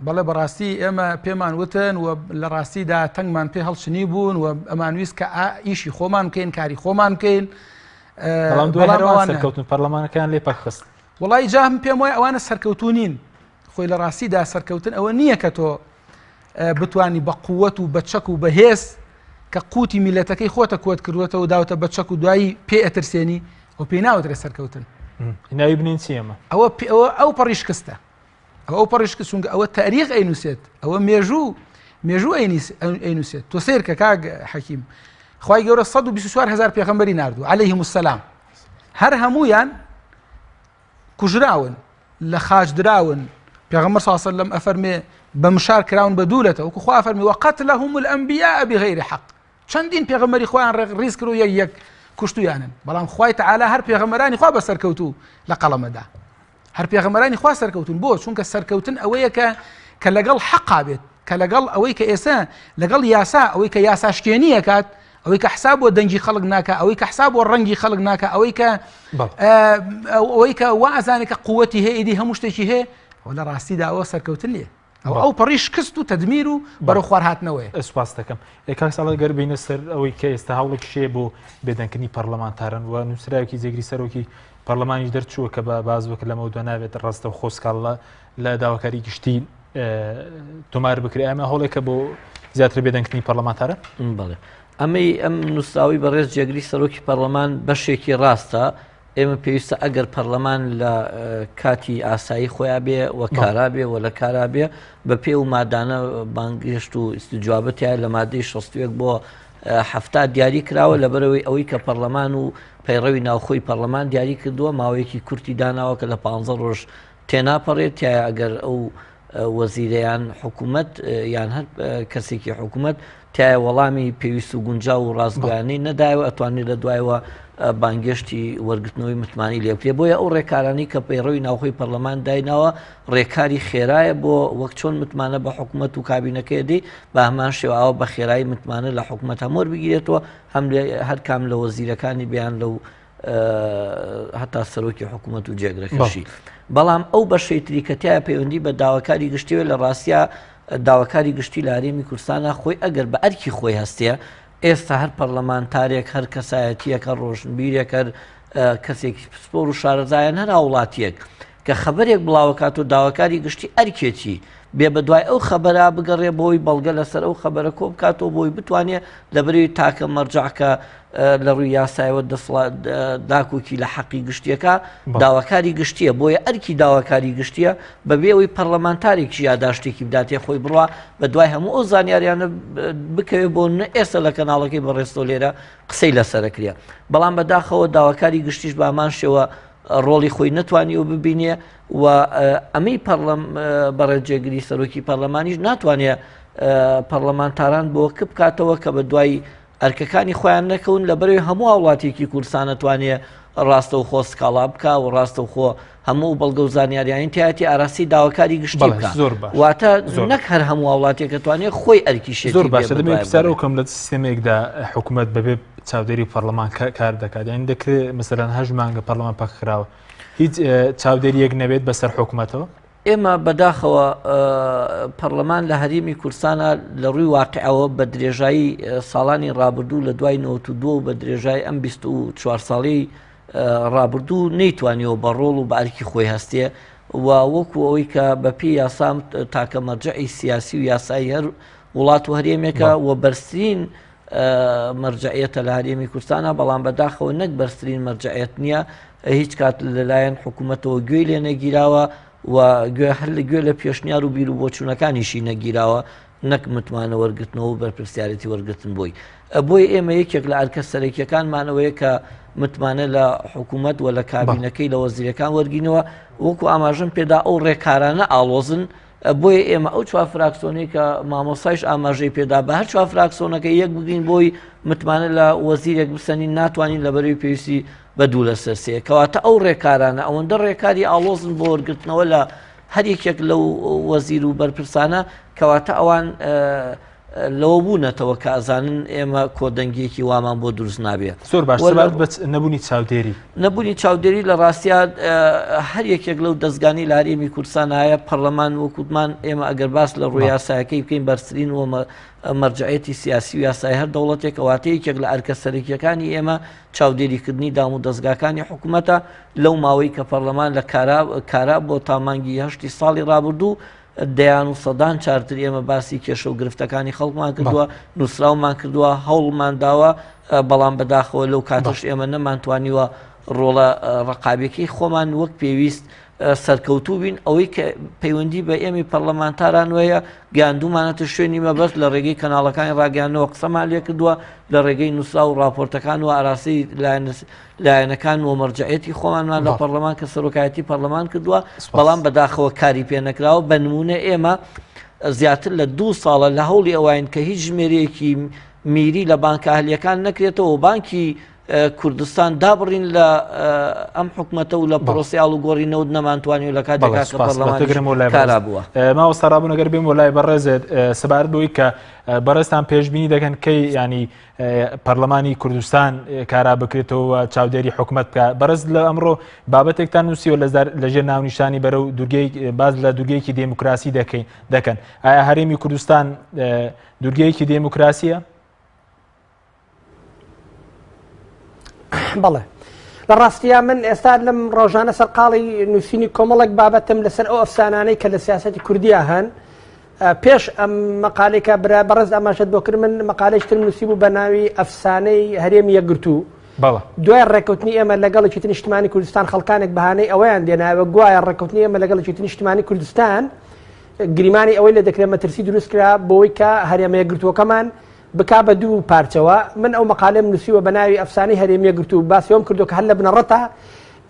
بەڵێ بەڕاستی ئێمە پێمان وتن و لە ڕاستیدا تەنگمان پێ هەڵچنی بوون و ئەمان ویست کە ئیشی خۆمان بکەین کاری خۆمان بکەین سەرکەوتن پەرلەمانەکان لێ پەخست وڵی جاهم پێم وایە ئەوانە سەرکەوتونین خۆی لە ڕاستیدا سەرکەوتن ئەوە نییە کە تۆ بتانی بە قووەت و بە چەک و بەهێز کە قوتی میلەتەکەی خۆتە کۆت کردوێتەوە و داوتە بە چەک و دوایی پێ ئەترسێنی و پێی ناوترێت سەرکەوتن ناوی بنین چی ئەمە ئەو پەڕیشکستە ئەو پەڕیشکە چونکە ئەوە تاریخ ئەینووسێت ئەوە مێژوو ئەینووسێت تۆ سیر کە کاگ حەکیم خوای گەورە 124,000 پێغەمبەری ناردوو عەلەیهیم السەلام هەر هەموویان کوژراون لە خاج دراون پێغەمبەر صلی الله علیه و سلم ئەفەرمێ بە مشار کراون بە دوولەتەوە وەکو خوا ئەفەرمێ وەقەتلەهم الئەنبیاء بغەیری حەق چەندین پێغەمبەری خۆیان ڕیز کرد و یەک کوشتویانن بەڵام خوای تەعالا هەر پێغەمبەرانی خوا بە سەرکەوتوو لە قەڵەمەدا هەر پێغەمبەرانی خوا سەرکەوتون بۆ چونکە سەرکەوتن ئەوەیە کە لەگەڵ حەقا بێت کە لەگەڵ ئەوەی کە ئێستا لەگەڵ یاسا ئەوەی کە یاسا شکێنیە کات ئەوەی کە حساب بۆ دەنگی خەڵک ناکە ئەوەی کە حساب بۆ ڕەنگی خەڵک ناکە ئەوەی کە وازانێک کە قووەتی هەیە ئیدی هەموو شتێکی هەیە ئەو لە ڕاستیدا ئەوە سەرکەوتن لێ ئەو پەڕیش کست و تەدمیر و بەرەو خوار هاتنەوەیە سوپاس دەکەم کاک ساڵح گەر بینە سەر ئەوەی کە ئێستا هەوڵێک شێ بۆ بێدەنگکردنی پەرلەمانتارن و نووسراوێکی جێگری سەرۆکی پەرلەمانی دەرچووە کە بە باز وەکە لەمە دووە نابێت ڕاستە و خۆسکاڵە لە داواکاری گشتی تۆمار بکرێ ئەمە هەوڵێکە بۆ زیاتر بێدەنگتنی پەرلەمانتارە؟ بڵێ ئەمەی ئەم نووسراوی بەڕێز جێگری سەرۆکی پەرلەمان بەشێکی ڕاستە. ئێمە پێویستە ئەگەر پەرلەمان لە کاتی ئاسایی خۆیان بێ وە کارا بێ و لە کارا بێ بە پێ و مادانە بانگشت و ئیستیجوابەتیان لە مادەی 61 بۆ هەفتا دیاری کراوە لەبەرەوەی ئەوەی کە پەرلەمان و پەیڕەوی ناوخۆی پەرلەمان دیاری کردووە ماوەیەکی کورتی داناوە کە لە 15 ڕۆژ تێناپەڕێت تایە ئەگەر ئەو وەزیرەیان حکوومەت یان هەر کەسێکی حکوومەت تایە وەڵامی پێویست و گونجاو و ڕازگویانەی نەدایەوە ئەتوانێت لە دوایەوە بانگشتی وەرگرتنەوەی متمانی لێ بکرێ. بۆیە ئەو ڕێکارانی کە پەیڕەوی ناوخۆی پەرلەمان دایناوە ڕێکاری خێرایە بۆ وەک چۆن متمانە بە حکوومەت و کابینەکەی دەی بە هەمان شێوەوە بە خێرایی متمانە لە حکوومەت هەموو بگیرێتەوە هەم هەر کام لە وەزیرەکانی بیان لەو هەتا سەرۆکی حکوومەت و جێگرەکەشی. بەڵام ئەو بەشەی تریکەتیایە پەیوەندی بە داواکاری گشتیوە لە ڕاستیە داواکاری گشتی لە هەرێمی کوردستانە خۆی ئەگەر بە ئەرکی خۆی هەستەیە ئێستا هەر پەرلەمانتارێک هەر کەسایەتیەکە ڕۆشنبیرێک هەر کەسێکی پسپۆر و شارەزایەن هەر وڵاتیەک کە خەبەرێک بڵاوکات و داواکاری گشتی ئەرکێکی بێ بە دوای ئەو خەبەرا بگەڕێ بۆی بەڵگە لەسەر ئەو خەبەرە کۆ بکاتەوە بۆی بتوانێت لەبەرەوەی تاکە مەرجعکە لە ڕووی یاسایەوە داکوکی لە حەقی گشتیەکە داواکاری گشتیە بۆیە ئەرکی داواکاری گشتیە بەبێ ئەوی پەرلەمانتارێکی یاداشتێکی بداتێ خۆی بڕوا بە دوای هەموو ئەو زانیاریانە بکەوێت بۆ ئێستا لە کەناڵەکەی بەڕێستۆ لێرە قسەی لەسەرەکرێ. بەڵام بەداخەوە داواکاری گشتیش بە هەمان شێوە ڕۆڵی خۆی نتوانی و ببینێ و ئەمەی بەڕێجێگری سەرۆکی پەرلەمانیش ناتوانێت پەرلەمانتاران بۆ کە بکاتەوە کە بە دوای ئەرکەکانی خۆیان نەکەون لەبەرەوەی هەموو وڵاتێکی کوردستان نتوانێت ڕاستە و خۆ سکاڵا بکە و ڕاستە و خۆ هەموو بەڵگە و زانیاریانی تایەتی ئاراسی داواکاری گشتی بکە واتە نەک هەر هەموو وڵاتێکە توانێت خۆی ئەرکیشێت. زۆر باشە دەبێت پرسیارەوەکەم لە سیستەمێکدا حکوومەت بەبێ چاودێری پەرلەمان کار دەکات یان دەکرێت مەسەلەن 8 مانگە پەرلەمان پاکراوە هیچ چاودێریەک نەبێت بەسەر حکوومەتەوە؟ ئێمە بەداخەوە پەرلەمان لە هەرێمی کوردستانە لە ڕووی واقعەوە بە درێژایی ساڵانی ڕابردوو لە دوای 92 و بە درێژای ئەم 24 ساڵی ڕابردوو نەیتوانیەوە بە ڕۆڵ و بە ئەرکی خۆی هەستێ و وەکو ئەوەی کە بەپی یاسام تاکە مەرجعی سیاسی و یاسایی هەر وڵات و هەرێمێکە و بەرزترین مەرجعیەتە لە هەرێمی کوردستانە بەڵام بەداخەوە نەک بەرزترین مەرجعیەت نییە هیچ کات لەلایەن حکوومەتەوە گوێی لێ نەگیراوە و هەر لە گوێ لە پێشنیار و بیر و بۆچوونەکانیشی نەگیراوە نەک متمانە وەرگرتنەوە و بەرپرسیارەتی وەرگرتن بۆی ئەمە یەکێک لە ئەرکە سەرەکیەکانمانەوەیە کە متمانە لە حکوومەت و لە کابینەکەی لە وەزیرەکان وەرگینەوە وەکو ئاماژەم پێدا ئەو ڕێکارانە ئاڵۆزن بۆیە ئێمە ئەو چوار فراکسۆنەی کە مامۆسایش ئاماژەی پێدا بە هەر چوار فراکسۆنەکە یەک بگرین بۆی متمانە لە وەزیرێک بسەنین ناتوانین لەبەرەوەی پێویستی بە دوو لە سەرسەیە کەواتە ئەو ڕێکارانە ئەوەندە ڕێکاری ئاڵۆزن بۆ وەرگرتنەوە لە هەر یەکێک لەو وەزیر و بەرپرسانە کەواتە ئەوان لەوە بوونەتەوە کە ئەزانن ئێمە کۆدەنگێکی وامان بۆ دروست نابێت. زۆر باش نەبوونی چاودێری نەبوونی چاودێری لە ڕاستیا هەر یەکێک لەو دەستگانی لە هەرێمی کوردستان هەیە پەرلەمان وەکوتمان ئێمە ئەگەر باس لە ڕووی یاسایەکەی بکەین بەرزترین و مەرجعیەتی سیاسی و یاسای هەر دەوڵەتێک ئەواتە یەکێک لە ئەرکە سەرەکیەکانی ئێمە چاودێریکردنی دام و دەستگاکانی حکوومەتە لەو ماوەی کە پەرلەمان لە کارا بۆ تامانگی 8 ساڵی ڕابردوو دەیان و سەدان چارتر ئێمە باسی کێشە و گرفتەکانی خەڵکمان کردووە نووسراومان کردووە هەوڵمان داوە بەڵام بەداخەوە لەو کاتەش ئێمە نەمانتوانیوە ڕۆڵە ڕقابەکەی خۆمان وەک پێویست سەرکەوتوو بین ئەوەی کە پەیوەندی بە ئێمە پەرلەمانتاران وەیە گیاندومانەتە شوێنی مەبەست لە ڕێگەی کەناڵەکانی ڕاگەیاندنەوە قسەمان لێ کردووە لە ڕێگەی نووسرا و راپۆرتەکان و ئاراسی لایەنەکان و مەرجعیەتی خۆمانمان لە پەرلەمان کە سەرۆکایەتی پەرلەمان کردووە بەڵام بەداخەوە کاری پێ نەکراوە بە نمونە ئێمە زیاتر لە 2 ساڵە لە هەوڵی ئەوین کە هیچ ژمێرەیەکی میری لە بانکە ئەهلیەکان نەکرێتەوە و بانکی کوردستان دابڕین لە ئەم حکوومەتە و لە پرۆسیال و گۆڕینەوە نەمانتوانی و لە کاتێکا کە پەرلەمان کارا بووە ماوەستا ڕابوونەگەر بێم وەلای بەڕێزت سەبارەت بەوەی کە بەڕێستان پێشبینی دەکەن کەی ینی پەرلەمانی کوردستان کارا بکرێتەوە چاودێری حکوومەت بکە بەڕێز لە ئەمڕۆ بابەتێکتان نووسیوە لەژێر ناونیشانی بەرەو باز لە دوورگەیەکی دموکراسی دەکەن ئایا هەرێمی کوردستان دوورگەیەکی دموکراسیە؟ بەڵێ لە ڕاستیا من ئێستا لەم ڕۆژانە سەرقاڵی نووسینی کۆمەڵێک بابەتم لەسەر ئەو ئەفسانانەی کە لە سیاسەتی کوردیا هەن پێش ئەم مەقالێکە برا بەڕێز ئاماژەت بۆ کرد من مەقالەیەکتر نووسی بوو بە ناوی ئەفسانەی هەرێمی یەکگرتوو دوای ڕێکەوتنی ئێمە لەگەڵی تر نیشتمانی کوردستان خەڵکانێک بەهانەی ئەوەیان دێناوە گوایە ڕێکەوتنی ئێمە لەگەڵی تر نیشتمانی کوردستان گریمانی ئەوەی لە دەکرێت مەترسی دروست کرا بۆی کە هەرێمە یەکگرتووەکەمان بکا بە دوو پارچەوە من ئەو مەقالەم نووسیوە بە ناوی ئەفسانەی هەرێمی یەکگرتوو باسیەوەم کردو کە هەر لە بنەڕەتە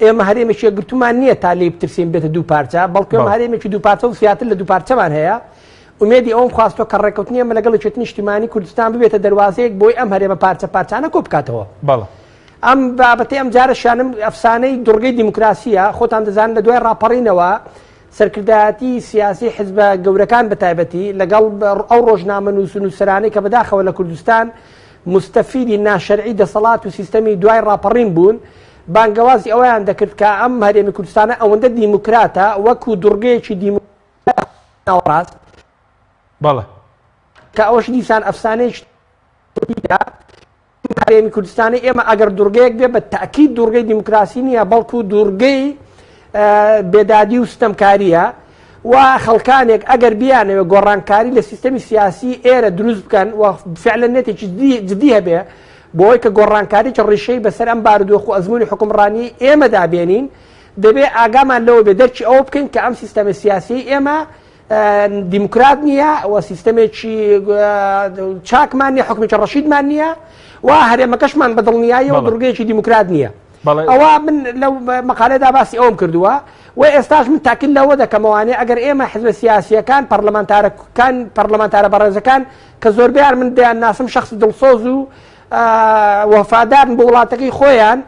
ئێمە هەرێمێکی یەکگرتوومان نییە تا لێی بترسین بێتە دوو پارچە بەڵکو ئێمە هەرێمێکی دوو پارچە و زیاتر لە دوو پارچەمان هەیە ومێدی ئەوم خواستۆ کە ڕێکەوتنی ئێمە لەگەڵ چێت نیشتیمانی کوردستان ببێتە دەواازەیەک بۆی ئەم هەرێمە پارچە پارچانە کۆ بکاتەوە ئەم بابەتی ئەم جارە شانم ئەفسانەی دوڕگەی دیموکراسیە خۆتان دەزانن لە دوای ڕاپەڕینەوە سەرکردایەتی سیاسی حزبە گەورەکان بەتایبەتی لەگەڵ ئەو ڕۆژنامە نووسەرانەی کە بەداخەوە لە کوردستان مستەفیدی ناشەرعی دەسەڵات و سیستەمی دوای ڕاپەڕین بوون بانگەوازی ئەویان دەکرد کە ئەم هەرێمی کوردستانە ئەوەندە دیموکراتە وەکو دوڕگەیەکی دیموکرات کە ئەوەش دیسان ئەفسانەیەک هەرێمی کوردستانی ئێمە ئەگەر دوورگەیەک بێ بە تاکید دوورگەی دیموکراسی نییە بەڵکو دوورگەی بێدادی و ستەمکاریە و خەڵکانێک ئەگەر بیانەوە گۆڕانکاری لە سیستەمی سیاسی ئێرە دروست بکەن و فعلا نێتێکی جدی هەبێ بۆی کە گۆڕانکاریی ڕیشەی بەسەر ئەم بارودۆخ و ئەزمموی حکومڕانی ئێمە دابێنین دەبێ ئاگامان لەوە بێ دەرچی ئەوە بکەین کە ئەم سیستەمە سیاسی ئێمە دیموکرات نییە و سیستەمێکی چاکمان نییە حکومێکی ڕەشیدمان نییە و هەرێمەکەشمان بەدڵنیایی و دوورگەیەکی دیموکرات نییە ئەوە من لەو مەقالەدا باسی ئەوم کردووە و ئێستاش من تاکید لەوە دەکەمەوانێ ئەگەر ئێمە حزبە سیاسیەکان پەرلەمانتارە بەڕێزەکان کە زۆربیان من دەیان ناسم شخصی دڵسۆز و وەفادارن بۆ وڵاتەکەی خۆیان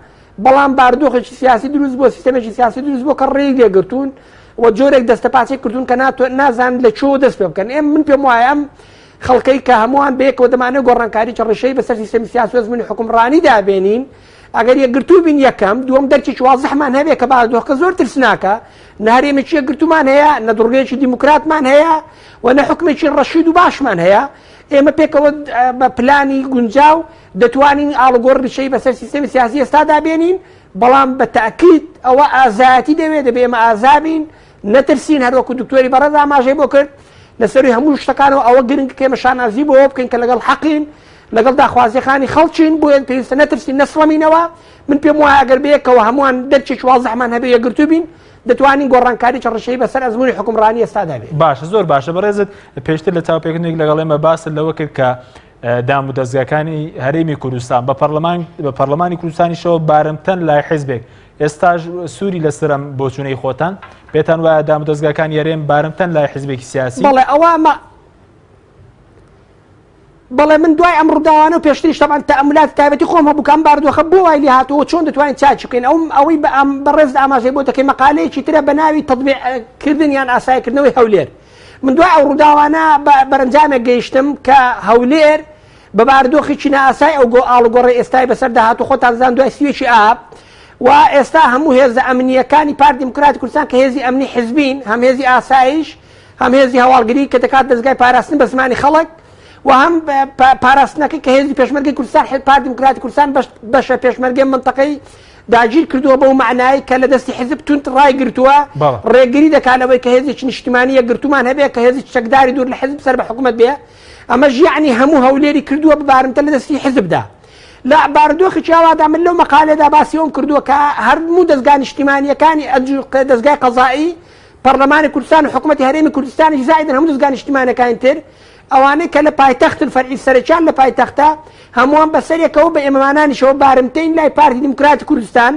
بەڵام باردۆخێکی سیاسی دروست بۆ سیستەمێکی سیاسی دروست بۆ کە ڕێی لێگرتوون و جۆرێک دەستەپاچێک کردوون کە نازان لە چۆ دەست پێ بکەن ئێمە من پێم وایە ئەم خەڵکەی کە هەمووان بەیەکەوە دەمانێت گۆڕانکاری ڕێشەی بەسەر سیستەمی سیاسی و ئەزمموی حکومڕانی دابێنین ئەگەر یەکگرتوو بین یەکەم دووەم دەرکێکی واضحمان هەبێ کە باردۆخەکە زۆر ترسناکە نە هەرێمێکی یەکگرتوومان هەیە نە دوورگەیەکی دیموکراتمان هەیە و نە حکومێکی ڕەشید و باشمان هەیە ئێمە پێکەوە بە پلانی گونجاو دەتوانین ئاڵگۆڕ ڕیشەی بەسەر سیستەمی سیاسی ئێستا دابێنین بەڵام بە تاکید ئەوە ئازایەتی دەوێت دەبێ ئێمە ئازابین نەترسین هەروەکو دکتۆری بەڕێز ئاماژەی بۆ کرد لەسەروی هەموو شتەکانەوە ئەوە گرنگ کێمە شانازی بۆ بکەین کە لەگەڵ حەقین لەگەڵ داخوازیەکانی خەڵچین بۆیان پێویستە نەترسین نەسڵەمینەوە من پێم وایە ئەگەر بەیەکەوە هەمووان دەرچێکی واضحمان هەبێ یەکگرتوو بین دەتوانین گۆڕانکاری ڕێشەی بەسەر ئەزمموی حکومڕانی ئێستا دابێت باشە زۆر باشە بەڕێزت پێشتر لە چاوپێکردنێک لەگەڵ ئێمە باست لەوە کرد کە دام و دەستگاکانی هەرێمی کوردستان بە پەرلەمانی کوردستانیشەوە بارمتەن لای حیزبێک ئێستاش سووری لەسرم بۆچوونەی خۆتان پێتان وایە دام و دەستگاکانی هەرێم بارمتەن لای حیزبێکی سیاسی بەڵێ من دوای ئەم ڕووداوانە و پێشتریش تەمان تەئەمولات تایبەتی خۆم هەبوو کەم باردۆخە بۆ وای لێ هاتەوە چۆن دەتوانین چاچ بکەین ئەوەی بەڕێز ئاماژەی بۆ دەکەی مەقالەیەکی ترە بە ناوی تەطبیقکردن یان ئاساییکردنەوەی هەولێر من دوای ئەو ڕووداوانە بەرەنجامێک گەیشتم کە هەولێر بە باردۆخێکی نائاسای ئەو ئاڵوگۆڕی ئێستای بەسەردا هاتوو خۆتان زان دوای سوێکی ئاب و ئێستا هەموو هێزە ئەمنیەکانی پارتی دیموکراتی کوردستان کە هێزی ئەمنی حزبین هەم هێزی ئاسایش هەم هێزی هەواڵگری کە دەکات دەستگای پاراستن بە زمانی خەڵک و هەم پاراستنەکەی کە هێزی پێشمەرگەی کوردستان پارتی دیموکراتی کوردستان بەشە پێشمەرگەی منتەقەی داگیر کردووە بەو معنای کە لە دەستی حزب تونت ڕای گرتووە ڕێگری دەکانەوەی کە هێزێکی نیشتیمانی یەکگرتوومان هەبێ کە هێزی چەکداری دوور لە حزب سەر بە حکوومەت بێ ئەمەش یعنی هەموو هەولێری کردووە ببارمتە لە دەستی حزبدا لا باردۆخی چاوادا من لەو مەقالێدا باسی ئەوم کردووە کە هەرموو دەستگای نیشتیمانیەکانی دەستگای قەزایی پەرلەمانی کوردستان و حکوومەتی هەرێمی کوردستانی زائدن هەموو دەستگای نیشتیمانیەکانی تر ئەوانەی کە لە پایتەختن فەرعی سەرچان لە پایتەختە هەمووان بەسەرێکەوە بە ئێمەمانانیشەوە بارمتەین لای پارتی دیموکراتی کوردستان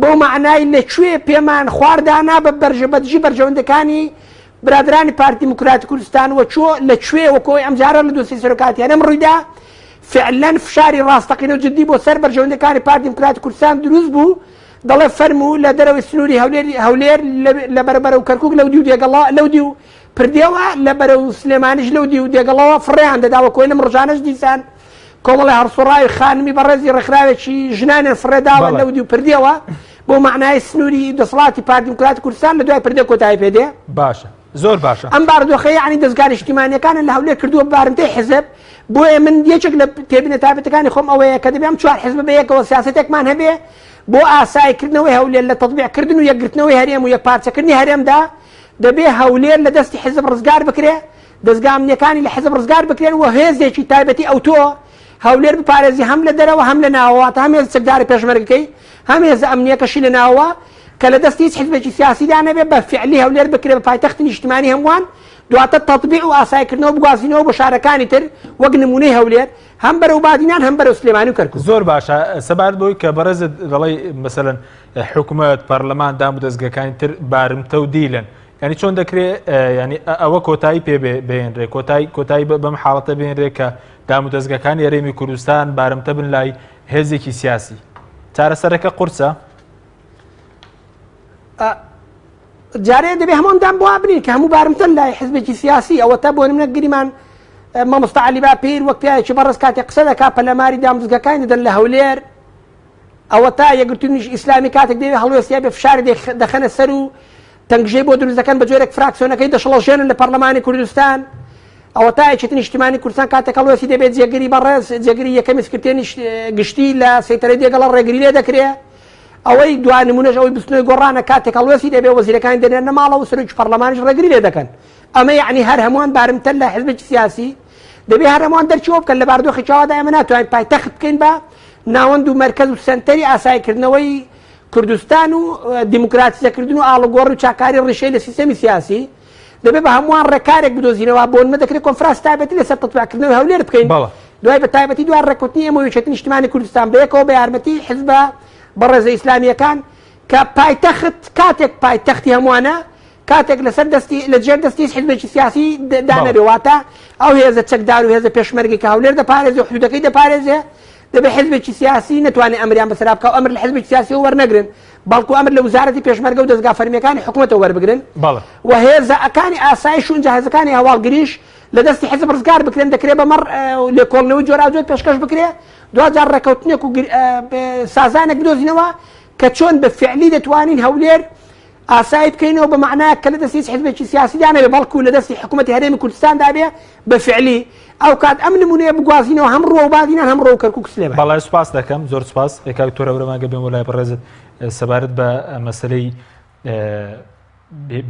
بۆ معنای لەکوێ پێمان خواردانا بە بەرژەبەدژی بەرژەوەندەکانی برادرانی پارتی دیموکراتی کوردستان و چۆ لەکوێ وەکۆی ئەم جارە لە دۆسی سەرۆکاتیانە ئەم ڕوویدا فعلا فشاری ڕاستەقینە و جدی بۆ سەر بەرژەوەندەکانی پارتی دیموکراتی کوردستان دروست بوو دەڵێ فەرموو لە دەرەوەی سنووری هەولێر لە بەرەبەرە و کەرکووک لەو دی و دێگەڵا لەو دی و پردێەوە لە بەرە و سلێمانیش لەو دی و دێگەڵەوە فڕیان دەداوە کۆی لەم ڕژانەش دیسان کۆمەڵی هەرسوڕاوی خانمی بەڕێزی ڕێکخراوێکی ژنانێن فڕێداوە لەو دی و پردێەوە بۆ معنای سنووری دەسەڵاتی پارتی دیموکراتی کوردستان لە دوای پردێ کۆتایی پێدێ باشە زۆر باشە ئەم باردۆخە یعنی دەستگای نیشتیمانیەکانن لە هەولێر کردووە بارمتەی حزب بۆیە من یەکێک لە تێبینە تایبەتەکانی خۆم ئەوەیە کە دەبێم چوار حزب بەیەکەوە سیاسەتێکمان هەبێ بۆ ئاساییکردنەوەی هەولێر لە تەطبیقکردن و یەکگرتنەوەی هەرێم و یەکپارچەکردنی هەرێمدا دەبێ هەولێر لە دەستی حزب ڕزگار بکرێ دەستگا ئەمنیەکانی لە حزب ڕزگار بکرێن و هێزێکی تایبەتی ئەو تۆ هەولێر بپارێزی هەم لە دەرەوە هەم لە ناوەوە هەم هێز چەکداری پێشمەرگەکەی هەم هێز ئەمنیەکەشی لە ناوە کە لە دەستی هیچ حزبێکی سیاسیدا نەبێت بە فعلی هەولێر بکرێت بە پایتەختی نیشتیمانی هەمووان دواتە تەطبیع و ئاسایکردنەوە بگوازینەوە بۆ شارەکانی تر وەک نمونەی هەولێر هەم بەرەو بادینان هەم بەرەو سلێمانی و کەرکووک. زۆر باشە سەبارەت بۆی کە بەڕێزت دەڵێ مەسەلەن حکوومەت پەرلەمان دام و دەستگەکانی تر بارمتە و دیلن ینی چۆن دەکرێت ینی ئەوە کۆتایی پێ بێنرێ کۆتایی بەم حاڵەتە بێنرێت کە دام و دەستگەکانی هەرێمی کوردستان بارمتە بن لای هێزێکی سیاسی چارەسەرەکە قورسە جارەیە دەبێ هەمووان بۆ بنین کە هەموو بارمتن لای حزبێکی سیاسی ئەوە تا بۆ نمونە گریمان مامۆستا عەلیبا پیر وەک پیاوێکی بەڕێز کاتێک قسە دەکات پەلەماری داموزگەکانی دەدەن لە هەولێر ئەوە تا یەکگرتوونیش ئیسلامی کاتێک دەوێت هەڵوێستیا بێ فشاری دەخەنە سەر و تەنگژەی بۆ دروست دەکەن بە جۆرێک فراکسیۆنەکەی دەشڵەژێنن لە پەرلەمانی کوردستان ئەوە تا یەکێتی نیشتیمانی کوردستان کاتێک هەڵوێستی دەبێت جێگیری بەڕێز جێگیری یەکەمی سکرتێری گشتی لە سەیتەرەی دێگەڵە ڕێگری لێ دەکرێت ئەوەی دوای نمونەش ئەوەی بستنەوەی گۆڕانە کاتێک هەڵوێستی دەبێت وەزیرەکانی دەنێنە ماڵەوە و سەرۆکی پەرلەمانیش ڕێگری لێ دەکەن ئەمە یعنی هەر هەمووان بارمتر لە حزبێکی سیاسی دەبێت هەر هەمووان دەرچەوە بکەن لە باردۆخی چاوادا ئێمە ناتوانین پایتەخت بکەین بە ناوەند و مەرکەز و سەنتەری ئاسایکردنەوەی کوردستان و دیموکراتیزەکردن و ئاڵوگۆڕ و چاکاری ڕیشەی لە سیستەمی سیاسی دەبێت بە هەمووان ڕێکارێک بدۆزینەوە بۆ نمە دەکرێت کۆنفرانس تایبەتی لەسەر تەطبیقکردنەوەی هەولێر بکەین دوای بە تایبەتی دوای ڕێکوتنی ئێمە یەکێتی نیشتیمانی کوردستان بەیەکەوە بە یارمەتی حزبە بەڕێزە ئیسلامیەکان کە پایتەخت کاتێک پایتەختی هەمووانە کاتێک لەسەر دەستی لە جێر دەستی حزبێکی سیاسی دانەبێواتە ئەو هێزە چەکدار و هێزە پێشمەرگی کە هەولێر دەپارێزێ و حدودەکەی دەپارێزێ دەبێت حزبێکی سیاسی نتوانێت ئەمریان بەسەرا بکە و ئەمر لە حزبێکی سیاسی وەرنەگرن بەڵکو ئەمر لە وزارەتی پێشمەرگە و دەستگا فەرمیەکانی حکوومەتەوە وەربگرن و هێزەکانی ئاسایش و جەهازەکانی هەواڵگریش لە دەستی حزب ڕزگار بکرێن دەکرێت بەمەڕ لێکۆڵنەوەی جۆراوجۆر پێشکەش بکرێت دوجار ڕێکەوتنێک و سازانێک بدۆزینەوە کە چۆن بە فعلی دەتوانین هەولێر ئاسایی بکەینەوە بە معنای کە لە دەستی حزبێکی سیاسی دانەبێ بەڵکو لە دەستی حکوومەتی هەرێمی کوردستان دابێ بە فعلی ئەو کات ئەم نمونەیە بگوازینەوە هەم ڕۆ و بادینان هەم ڕۆ و کەرکووک سلێمان. بەڵای سوپاس دەکەم زۆر سوپاس ێکاک تۆرەورەماگە بێم وەلای بەڕێزت سەبارەت بە مەسەلەی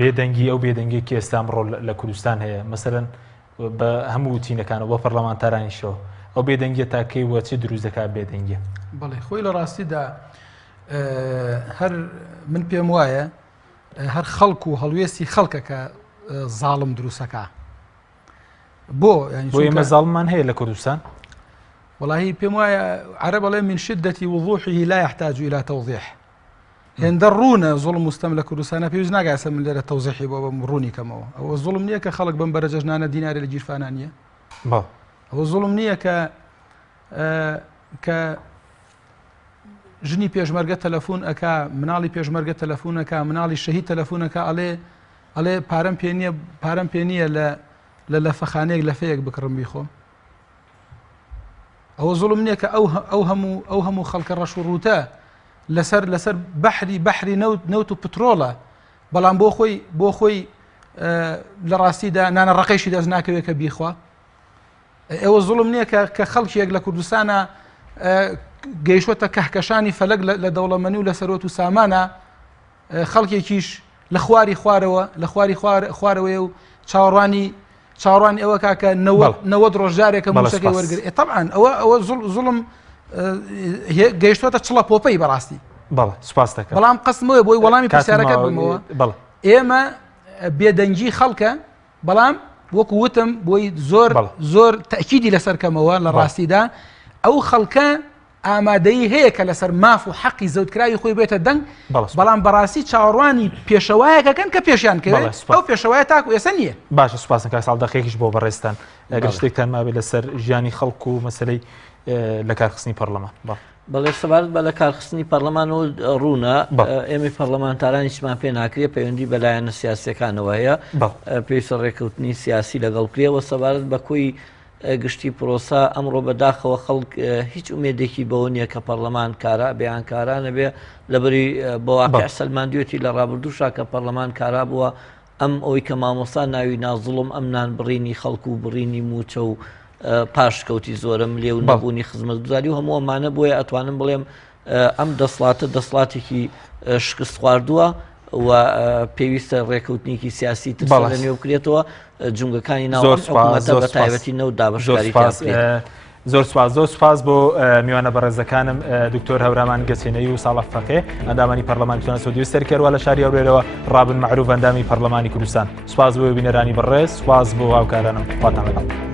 بێدەنگی ئەو بێدەنگێکی ئێستا ئەمڕۆ لە کوردستان هەیە مەسەلەن بە هەموو وتینەکانەوە بۆ پەرلەمانتارانیشەوە ئەو بێدەنگیە تاکەی وە چی دروست دەکات بێدەنگیە. بەڵێ خۆی لە ڕاستیدا هەر من پێم وایە هەر خەڵک و هەڵوێستی خەڵکەکە زاڵم دروستەکە بۆ ئێمە زاڵمان هەیە لە کوردستان وڵاهی پێم وایە عەرە بەڵێ من شدەتی وضوحه لا يحتاج إلى توضيح هێندە ڕوونە زوڵم مستەم لە کوردستانە پێویست ناگاسە من لێرە تەوزیحی بۆ بەم ڕوونی کەمەوە ئەوە زوڵم نییە کە خەڵک بم بەرە جەژنانە دینارە لە گیرفانان نیە ئەوە زوڵم نییە کە ژنی پێشمەرگە تەلەفۆن ئەکا مناڵی پێشمەرگە تەلەفۆنەکە مناڵی شەهید تەلەفۆنەکە ئەڵێ پارەم پێ نییە لە لەفەخانەیەک لەفەیەک بکڕم بیخۆم ئەوە زوڵم نییە کە ئەو هەموو خەڵکە ڕەش و ڕوتە لەسەر بەحری نەوت و پترۆڵە بەڵام بۆ خۆی لە ڕاستیدا نانە ڕقەیشی دەست ناکەوێت کە بیخوا ئێوە زوڵم نییە کە خەڵکیەک لە کوردستانە گەیشتوەتە کەحکەشانی فەلەک لە دەوڵەمەنی و لە سەرۆت و سامانە خەڵکێکیش لە خواری خوارەوەی و چاوەڕوانی ئەوە کاکە 90 ڕۆژارێکە موشەکەی وەرگرت طبعاً ئەوە زوڵم گەیشتوەتە چڵە پۆپەی بەڕاستی سوپاس دەکەم بەڵام قەسمەوە بۆی وەڵامی پرسیارەکەت بمەوە ئێمە بێدەنگی خەڵکە بەڵام وەکو وتم بۆی زۆر تەکیدی لەسەرکەمەوە لە ڕاستیدا ئەو خەڵکە ئامادەی هەیە کە لەسەر ماف و حەقی زەوتکراوی خۆی بێتە دەنگ بەڵام بەڕاستی چاوەڕوانی پێشەوایەکەکەن کە پێشیان کرد ئەو پێشەوایە تاکو ئێستا نییە. باشە سوپاسن کا ساڵ دەقێکیش بۆ بەڕێستان ئەگەر شتێکتان مابێت لەسەر ژیانی خەڵک و مەسەلەی لە کارخستنی پەرلەمان بەڵێ سەبارەت بە لە کارخستنی پەرلەمان و ڕوونە ئێمە پەرلەمانتارانیشمان پێ ناکرێت پەیوەندی بەلایەنە سیاسیەکانەوە هەیە پێویستە ڕێکەوتنی سیاسی لەگەڵ کرێەوە سەبارەت بە کۆی گشتی پرۆسا ئەمڕۆ بەداخەوە خەڵک هیچ ئومێدێکی بەوە نییە کە پەرلەمان کارا بەیانکارانە بێ لەبەری بەواقع سەلماندوێتی لە ڕابردووشا کە پەرلەمان کارا بووە ئەم ئەوەی کە مامۆستا ناوی نازڵم ئەم نان بڕینی خەڵکو و بڕینی موچە و پاشکەوتی زۆرم لێ و نەبوونی خزمەتگوزاری و هەمووەمانە بۆیە ئەتوانم بڵێم ئەم دەسڵاتە دەسڵاتێکی شکست خواردووە و پێویستە ڕێکەوتنیکی سیاسی تر لە نێو بکرێتەوە جونگەکانی ناو حکوومەتە بە تایبەتی نەوت دابەشکاری زۆر سپاس بۆ میوانە بەڕێزەکانم دکتۆر هەورامان گەچێنەی و ساڵح فەقێ ئەندامانی پەرلەمانی سعودی و سەرکەروە لە شاری هەولێرەوە ڕابن معروف ئەندامی پەرلەمانی کوردستان. سپاس بۆ بینەرانی بەڕێز، سپاس بۆ هاوکارانم، خواتان لەگەڵ.